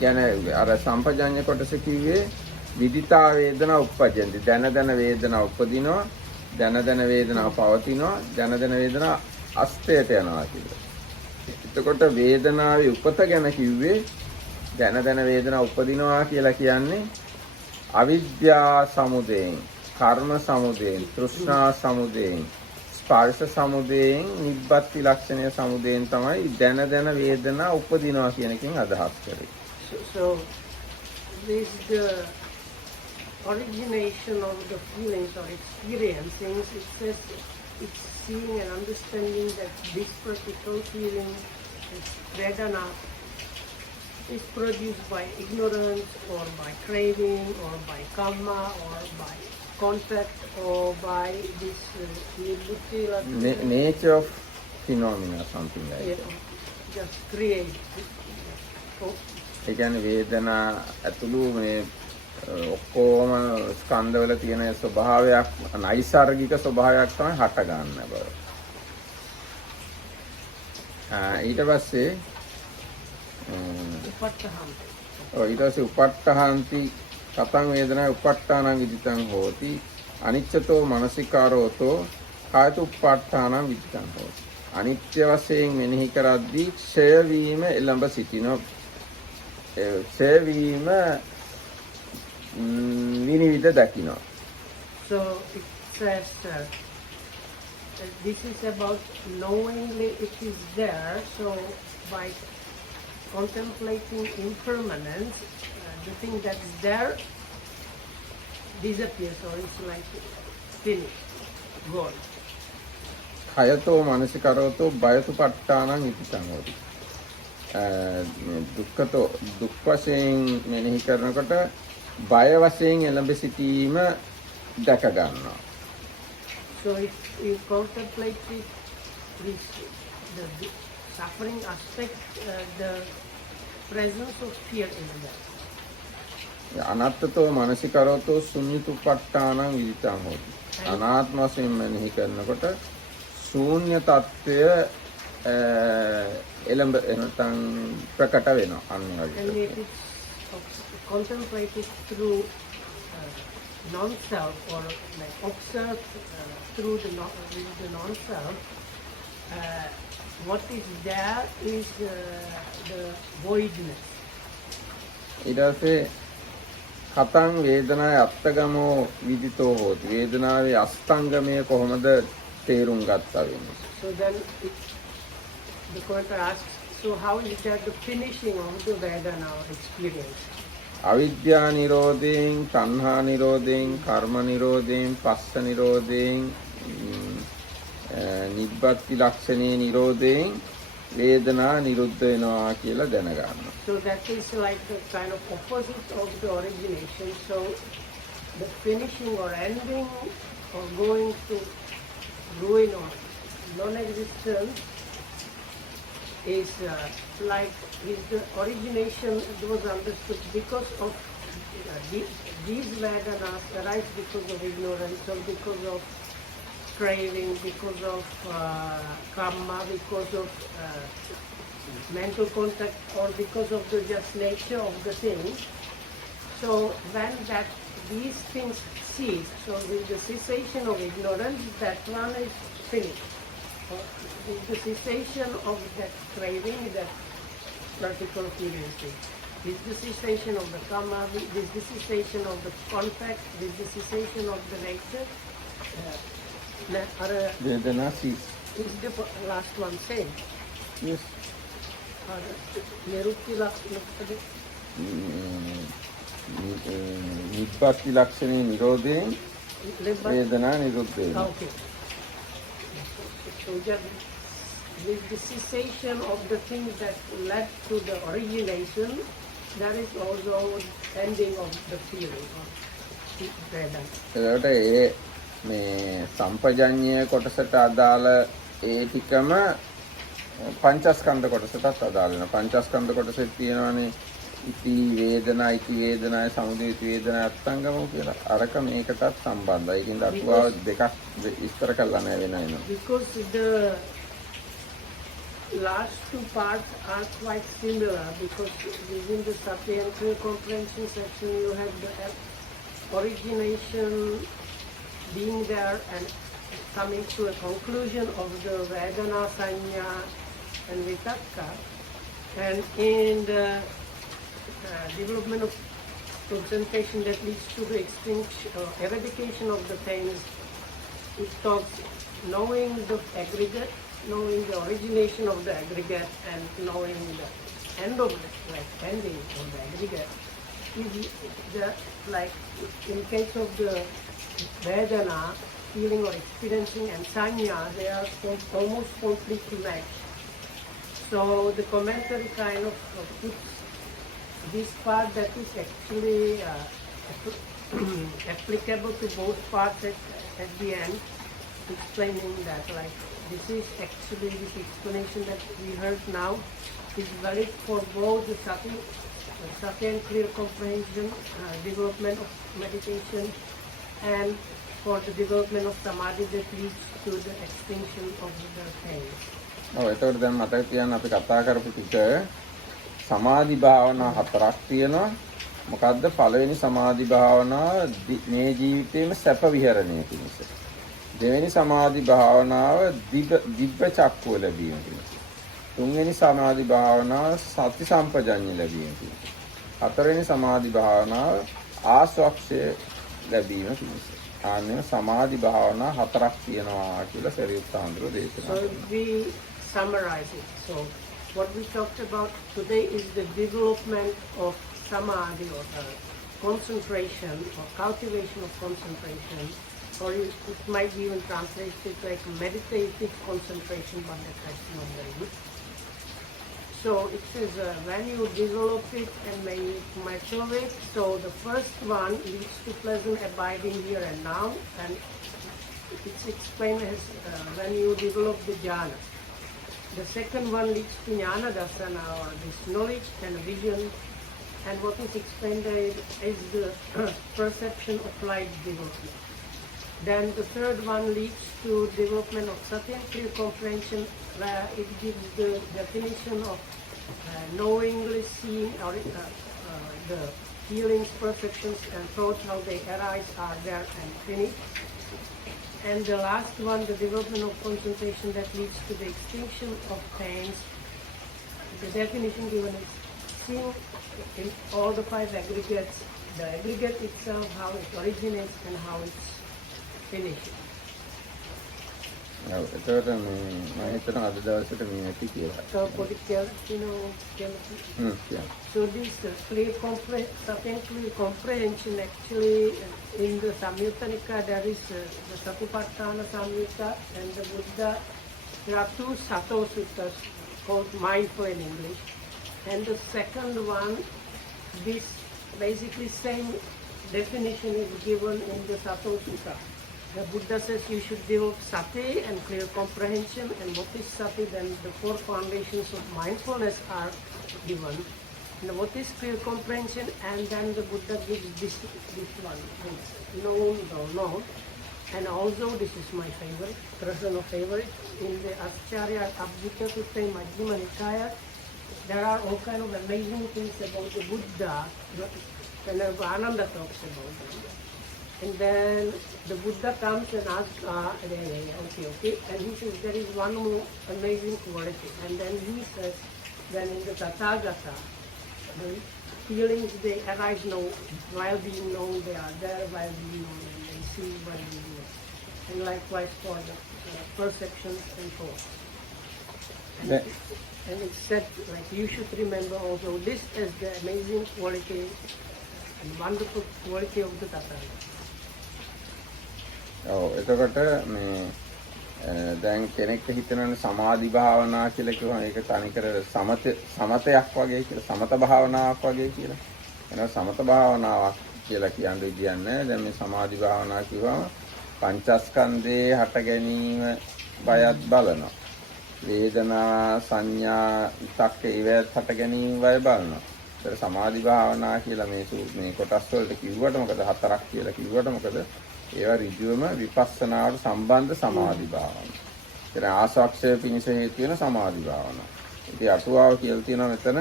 ගැන අර සම්පජඤ්ඤ කොටස කිව්වේ විදිතා වේදනා උප්පජ්ජන්ති. දැන වේදනා උපදිනවා, දැන වේදනා පවතිනවා, දැන වේදනා අස්තයට යනවා කියලා. එතකොට වේදනාවේ උපත ගැන කිව්වේ දැන වේදනා උපදිනවා කියලා කියන්නේ අවිද්‍යා සමුදයෙන්, කර්ම සමුදයෙන්, තෘෂ්ණා සමුදයෙන්, ස්පර්ශ සමුදයෙන්, නිබ්බත්ති ලක්ෂණය සමුදයෙන් තමයි දැන වේදනා උපදිනවා කියන එකෙන් අදහස් කරේ. So this is the origination of the feelings or experiencing. It says it's seeing and understanding that this particular feeling is vedana is produced by ignorance or by craving or by karma or by contact or by this nature of phenomena, something like that. Just create. ඒ කියන්නේ වේදනා ඇතුළු මේ ඔක්කොම ස්කන්ධවල තියෙන ස්වභාවයක් නයිසර්ගික ස්වභාවයක් තමයි හට ගන්න බව. ඊට පස්සේ ඊට පස්සේ උපට්ඨහන්ති කතං වේදනා උපට්ඨානං විදිතං හෝති අනිච්චතෝ මනසිකාරෝතෝ කායත උපට්ඨානං විදිතං හෝති. අනිත්‍ය වශයෙන් මෙනෙහි කරද්දී ක්ෂය වීම එළඹ සිටිනවා. ක්ෂය වීම විනිවිද දකිනවා. So it says this is about knowingly it is there. So by contemplating impermanence, the thing that's there disappears or it's like finished, gone. කයතෝ මනසිකරෝතෝ බයතු පට්ඨානං ඉතිසං හෝති. දුක්ඛතෝ දුක් වශයෙන් මෙනෙහි කරනකොට බය වශයෙන් එළඹ සිටීම දැක ගන්නවා. So if you contemplate the suffering aspect, the presence of fear is there. අනත්තතෝ මනසිකරෝතෝ ශුන්‍යතුප්පට්ඨානං විදිතං හෝති. අනාත්ම වශයෙන් මෙනෙහි කරනකොට ශූන්‍ය తত্ত্বය එළඹ නැත්නම් ප්‍රකට වෙනවා අන්න වගේ. And if it's contemplated through non-self or like observed through the non-self, what is there is the voidness. ඊට පස්සේ කතං වේදනාය අත්තගමෝ විදිතෝ හෝති. වේදනාවේ අස්තංගමය කොහොමද තේරුම් ගත්තා වෙන්නේ? So then the commentator asks, so how is that the finishing of the Vedana or experience? අවිද්‍යා නිරෝධයෙන්, තණ්හා නිරෝධයෙන්, කර්ම නිරෝධයෙන්, පස්ස නිරෝධයෙන්, නිබ්බත්ති ලක්ෂණේ නිරෝධයෙන් වේදනා නිරුද්ධ වෙනවා කියලා දැනගන්නවා. So that is like the kind of opposite of the origination. So the finishing or ending or going to ruin or non-existence is like with the origination it was understood because of these Vedanas arise because of ignorance or because of craving, because of karma, because of mental contact or because of the just nature of the thing. So when these things cease, so with the cessation of ignorance, that one is finished. the cessation of that craving, that vertical curiosity. This is the cessation of the karma, this is the cessation of the contact, this is the cessation of the nature. Vedana cease. Is the last one same? Yes. Nirutti Lakshana. නිබ්බති ලක්ෂණේ නිරෝධයෙන් වේදනා නිරුද්ධ වෙනවා. Okay. So just with the cessation of the things that led to the origination, that is also ending of the feeling of Vedana. ඒකට ඒ මේ සම්පජඤ්ඤය කොටසට අදාළ ඒ ටිකම පංචස්කන්ධ කොටසටත් අදාළ වෙනවා. පංචස්කන්ධ කොටසෙත් තියෙනවානේ ඉති වේදනායි සමුදය ඉති වේදනා අත්ංගම කියලා. අරක මේකටත් සම්බන්ධයි. ඒකින්ද අටුවාව දෙකක් විස්තර කරලා නැහැ වෙනම. Because the last two parts are quite similar, because within the Satya and Clear Comprehension section you have the origination being there and coming to a conclusion of the Vedana, Sanya and Vitakka, and in the development of concentration that leads to the extinction or eradication of the pains, it talks knowing the aggregate, knowing the origination of the aggregate, and knowing the end of it, like ending of the aggregate. Is the, like in case of the Vedana, feeling or experiencing, and Sanya, they are almost completely matched. So the commentary kind of puts this part that is actually applicable to both parts at the end, explaining that like this is actually this explanation that we heard now is valid for both the Satya and Clear Comprehension, development of meditation, and for the development of samadhi that leads to the extinction of the pain. ඔව් එතකොට දැන් මතක තියාගන්න අපි කතා කරපු ටික සමාධි භාවනා හතරක් තියෙනවා. මොකද්ද? පළවෙනි සමාධි භාවනාව මේ ජීවිතේම සැප විහරණය පිණිස. දෙවෙනි සමාධි භාවනාව දිබ්බ චක්කුව ලැබීම පිණිස. තුන්වෙනි සමාධි භාවනාව සති සම්පජඤ්ඤය ලැබීම පිණිස. හතරවෙනි සමාධි භාවනාව ආස්වාක්ෂය ලැබීම පිණිස. ආන්නේ සමාධි භාවනා හතරක් තියෙනවා කියලා සරියුත් ආන්දර දේශනා So we summarize it. So what we talked about today is the development of samadhi, or concentration, or cultivation of concentration, or it might be even translated like meditative concentration, but that's not very good. So it says when you develop it and mature it, so the first one leads to pleasant abiding here and now, and it's explained as when you develop the jhana. The second one leads to jnana dasana, or this knowledge and vision, and what is explained there is the perception of light development. Then the third one leads to development of Satya and Clear Comprehension, where it gives the definition of knowingly seeing, or the feelings, perceptions, and thoughts, how they arise, are there, and finish. And the last one, the development of concentration that leads to the extinction of pains. The definition given is seeing in all the five aggregates, the aggregate itself, how it originates and how it's finished. ඔව් එතකොට මේ මම හිතනවා අද දවසට මේ ඇති කියලා. So, so this Satya Clear Comprehension, actually in the Samyutta Nikaya there is the Satipatthana Samyutta and the Buddha. There are two Sato suttas called mindful in English. And the second one, this basically same definition is given in the Sato Sutta. The Buddha says you should develop sati and clear comprehension, and what is sati? Then the four foundations of mindfulness are given. And what is clear comprehension? And then the Buddha gives this one, known or known. And also, this is my favorite, personal favorite, in the Acharya Abhita Sutta Majjhima Nikaya, there are all kind of amazing things about the Buddha, and Ananda talks about them. And then the Buddha comes and asks, okay. And he says, there is one more amazing quality. And then he says, then in the Tathagata, the feelings, they arise now, while being known, they are there while being known, and they see while being known. And likewise for the perceptions and thoughts. And it's said, like, you should remember also this as the amazing quality and wonderful quality of the Tathagata. එතකොට මේ දැන් කෙනෙක්ට හිතනවනේ සමාධි භාවනා කියලා කිව්වම ඒක තනිකර සමතයක් වගේ කියලා සමත භාවනාවක් වගේ කියලා. එනවා සමත භාවනාවක් කියලා කියන්නේ කියන්නේ දැන් මේ සමාධි භාවනාව කිව්වම පංචස්කන්ධේ හට ගැනීම බයත් බලනවා. වේදනා සංඥා විතක්ක ඉවත් හට ගැනීම බය බලනවා. ඒතර සමාධි භාවනා කියලා මේ කොටස් වලට කිව්වට මොකද හතරක් කියලා කිව්වට මොකද ඒවා ඍජුවම විපස්සනාවට සම්බන්ධ සමාධි භාවනා. ඒ ආසක්ෂය පිණිස හේතු වෙන සමාධි භාවනා. ඉතින් අටුවාව කියලා තියෙනවා මෙතන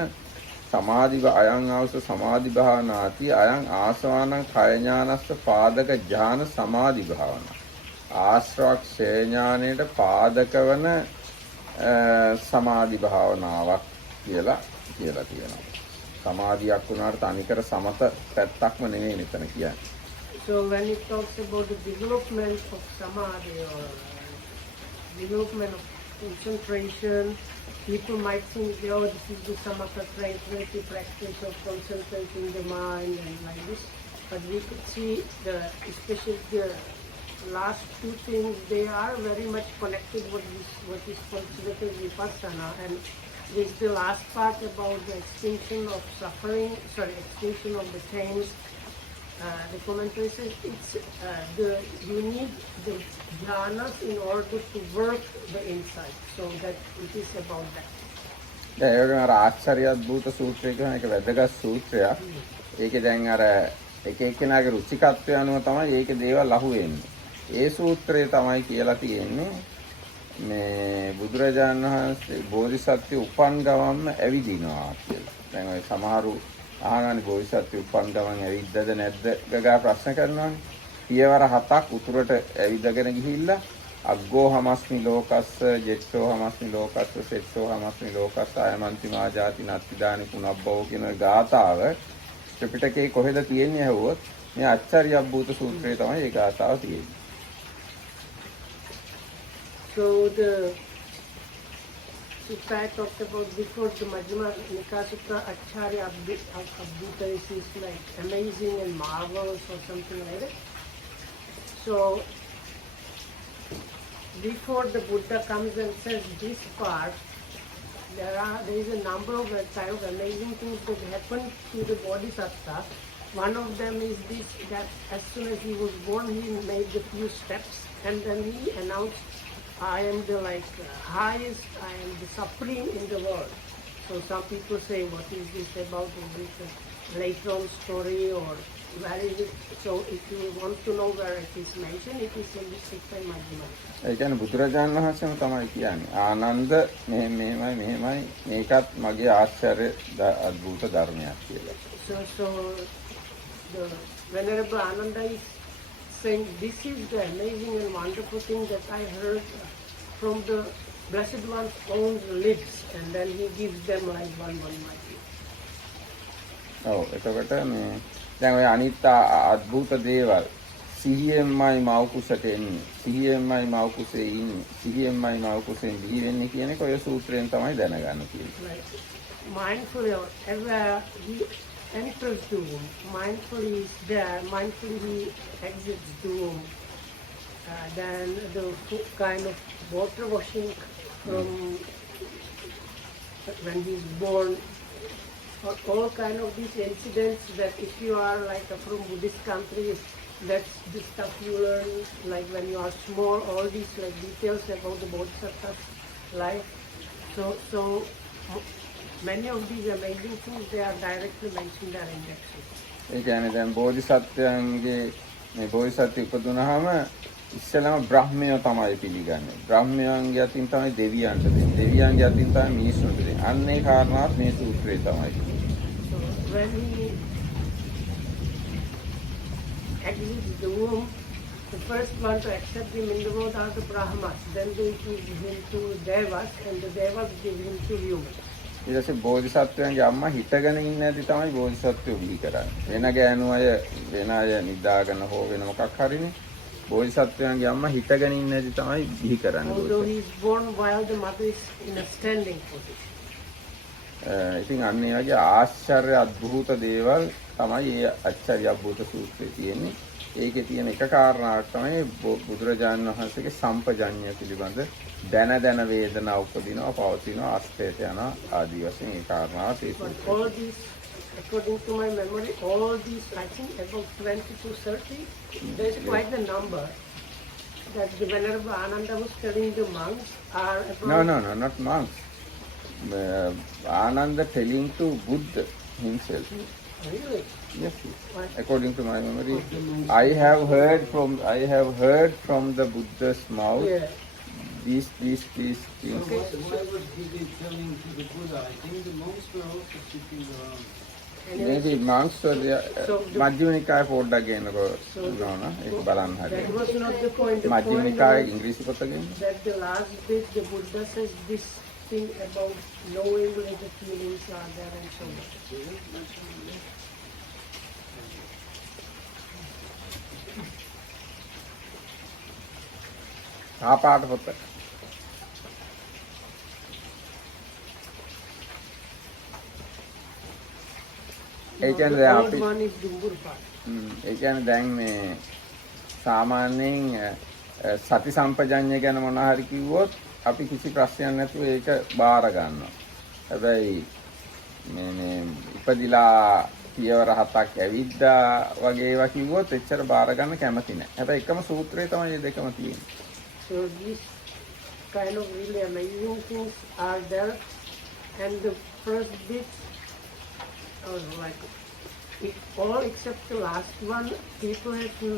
සමාධි අයං ආවස සමාධි භාවනාති අයං ආසවානං කය ඥානස්ස පාදක ඥාන සමාධි භාවනා. ආශ්‍රක්ෂය ඥානයට පාදක වන සමාධි භාවනාවක් කියලා තියෙනවා. සමාධියක් වුණාට තනිකර සමත පැත්තක්ම නෙවෙයි මෙතන කියන්නේ. So when it talks about the development of samadhi or development of concentration, people might think, oh, this is the samatha tranquility practice of concentrating the mind and like this. But we could see especially the last two things, they are very much connected with what is considered vipassana. And this is the last part about the extinction of suffering, extinction of the pains. The commentary says you need the jhanas in order to work the insight. So that it is about that. දැන් ආශ්චර්යවත් භූත සූත්‍රය කියන එක වැදගත් සූත්‍රයක්. ඒකේ දැන් අර එක එක්කෙනාගේ රුචිකත්වය අනුව තමයි ඒකේ දේවල් අහු වෙන්නේ. ඒ සූත්‍රය තමයි කියලා තියෙන්නේ මේ බුදුරජාණන් වහන්සේ බෝධිසත්ව උපන් ගමන්ම ඇවිදිනවා කියලා. දැන් ඔය සමහරු ආගානි බෝධිසත්ව උපන් ගමන් ඇවිද්දද නැද්ද ගගා ප්‍රශ්න කරනවානේ. පියවර 7ක් උතුරට ඇවිදගෙන ගිහිල්ලා අග්ගෝ හමස්මි ලෝකස්ස ජෙට්ටෝ හමස්මි ලෝකස්ස සෙට්ටෝ හමස්මි ලෝකස්ස අයමන්ති මාජාති නත්තිදානි පුනබ්බෝ කියන ගාථාව ත්‍රිපිටකේ කොහෙද තියෙන්නේ ඇහුවොත් මේ ආචාර්ය භූත සූත්‍රයේ තමයි ඒ ගාථාව තියෙන්නේ. So the sutta I talked about before, the Majjhima Nikaya Sutta Acharya Abhuta is like amazing and marvelous or something like that. So before the Buddha comes and says this part, there is a number of kind of amazing things that happen to the Bodhisattva. One of them is this, that as soon as he was born, he made a few steps and then he announced, I am the highest, I am the supreme in the world. So some people say, what is this about? Is this a later on story or where is it? So if you want to know where it is mentioned, it is in the Sutta Majjhima. ඒ කියන්නේ බුදුරජාණන් වහන්සේම තමයි කියන්නේ ආනන්ද මෙහෙමයි මේකත් මගේ ආශ්චර්ය අద్భుත ධර්මයක් කියලා. So the Venerable Ananda is saying, this is the amazing and wonderful thing that I heard from the Blessed One's own lips, and then he gives them like one like this. ඔව් එතකොට මේ දැන් ඔය අනිත් අద్భుත දේවල් සිහියෙන්මයි මව කුසට එන්නේ සිහියෙන්මයි මව කුසේ ඉන්නේ සිහියෙන්මයි මව කුසෙන් බිහි වෙන්නේ කියන එක ඔය සූත්‍රයෙන් තමයි දැනගන්න තියෙන්නේ. Mindfully or ever he enters the womb, mindfully is there, mindfully he exits the womb. Then the kind of water washing from when he is born, or all kind of these incidents that if you are like from Buddhist countries, that's the stuff you learn like when you are small, all these like details about the Bodhisattva's life. So many of these amazing things, they are directly mentioned there in that sutta. ඒ කියන්නේ දැන් බෝධිසත්වයන්ගේ මේ බෝධිසත්ව ඉපදුනහම ඉස්සෙල්ලාම බ්‍රහ්මයෝ තමයි පිළිගන්නේ. බ්‍රහ්මයන්ගේ අතින් තමයි දෙවියන්ට දෙන්නේ. දෙවියන්ගේ අතින් තමයි මිනිස්සුන්ට දෙන්නේ. අන්න ඒ කාරණාවත් මේ සූත්‍රයේ තමයි. So when he leaves the womb, the first one to accept him in the world are the Brahmas. Then they give him to Devas, and the Devas give him to humans. ඊට පස්සේ බෝධිසත්වයන්ගේ අම්මා හිටගෙන ඉන්න ඇති තමයි බෝධිසත්වයෝ බිහි කරන්නේ. වෙන ගෑනු අය වෙන අය නිදාගෙන හෝ වෙන මොකක් හරිනේ. බෝධිසත්වයන්ගේ අම්මා හිටගෙන ඉන්න ඇති තමයි බිහි කරන්නේ. Although he is born while the mother is in a standing position. ඉතින් අන්න ඒ වගේ ආශ්චර්ය අద్භූත දේවල් තමයි මේ ආශ්චර්ය අద్භූත සූත්‍රයේ තියෙන්නේ. ඒකේ තියෙන එක කාරණාවක් තමයි බුදුරජාණන් වහන්සේගේ සම්පජඤ්ඤය පිළිබඳ දැන වේදනා උපදිනවා පවතිනවා අස්තේට යනවා ආදී වශයෙන් ඒ කාරණාව But all these, according to my memory, all these, I think about 20 to 30, there's quite a number that the Venerable Ananda was telling the monks are about... No, not monks. Ananda telling to Buddha himself. Really? Yes. What? According to my memory, I have heard from the Buddha's mouth Yeah. these things. Why would he be telling to the Buddha? I think the monks were also sitting around. Maybe monks were there. Majjhima Nikaya පොඩ්ඩක් ගේනකො නෝනා ඒක බලන්න That හරියට. was not the point. The Majjhima point Nikaya was ඉංග්‍රීසි පොත ගේන්න. that the last bit, the Buddha says this thing about knowing where the feelings are there and so on. ආපාට පොත. ඒ කියන්නේ The දැන් third අපි one is Dumbur part. ඒ කියන්නේ දැන් මේ සාමාන්‍යයෙන් සති සම්පජඤ්ඤය ගැන මොන හරි කිව්වොත් අපි කිසි ප්‍රශ්නයක් නැතුව ඒක බාර ගන්නවා. හැබැයි මේ ඉපදිලා පියවර හතක් ඇවිද්දා වගේ ඒවා කිව්වොත් එච්චර බාර ගන්න කැමති නැහැ. හැබැයි එකම සූත්‍රයේ තමයි මේ දෙකම තියෙන්නේ. So these kind of really amazing things are there, and the first bit was like it all except the last one. People have to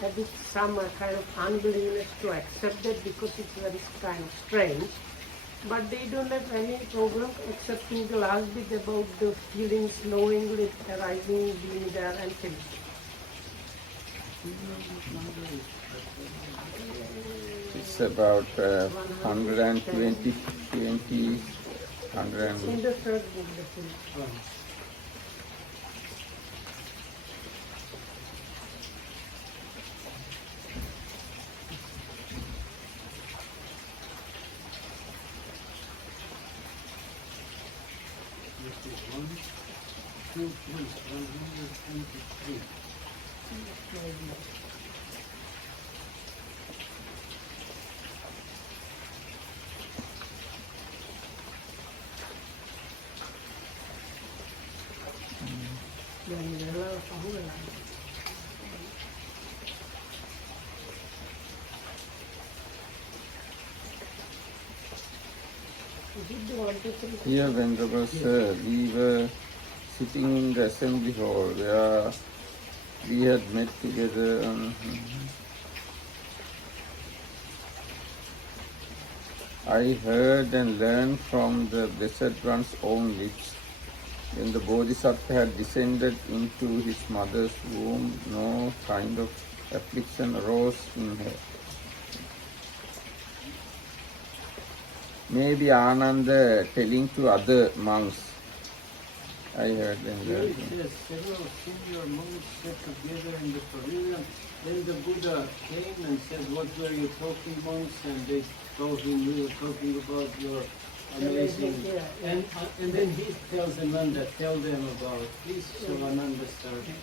have some kind of unwillingness to accept that because it's very kind of strange. But they don't have any problem accepting the last bit about the feelings, knowingly arising, being there, and things. It's about 120, 100 In the third book, the thing. This is 1, 2, 3, 123. Then there are some Here, Venerable Sir, we were sitting in the assembly hall where we had met together. I heard and learned from the Blessed One's own lips. When the Bodhisattva had descended into his mother's womb, no kind of affliction arose in her. Maybe Ananda telling to other monks. I heard and Here learned. it says several senior monks sat together in the pavilion. Then the Buddha came and said, "What were you talking, monks?" And they told him, "We were talking about your amazing." And then he tells Ananda, "Tell them about this." So Ananda started.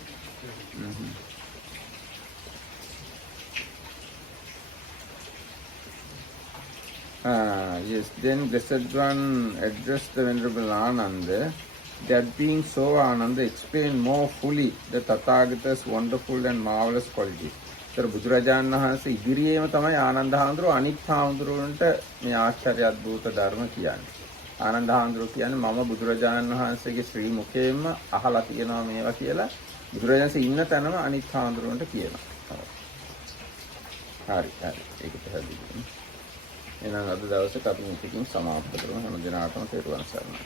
Yes, then Blessed One addressed the Venerable Ananda. That being so, Ananda explained more fully the Tathagata's wonderful and marvelous qualities. So, බුදුරජාණන් වහන්සේ ඉදිරියේම තමයි ආනන්ද හාමුදුරුවෝ අනිත් හාමුදුරුවන්ට මේ ආශ්චර්ය අද්භූත ධර්ම කියන්නේ. ආනන්ද හාමුදුරුවෝ කියන්නේ මම බුදුරජාණන් වහන්සේගේ ශ්‍රී මුඛයෙන්ම අහලා තියෙනවා මේවා කියලා බුදුරජාණන්සේ ඉන්න තැනම අනිත් හාමුදුරුවන්ට කියනවා. හරි. ඒක පැහැදිලියි. එහෙනම් අද දවසේ අපි මේකකින් සමාප්ත කරමු. හැම දිනකටම තෙරුවන් සරණයි.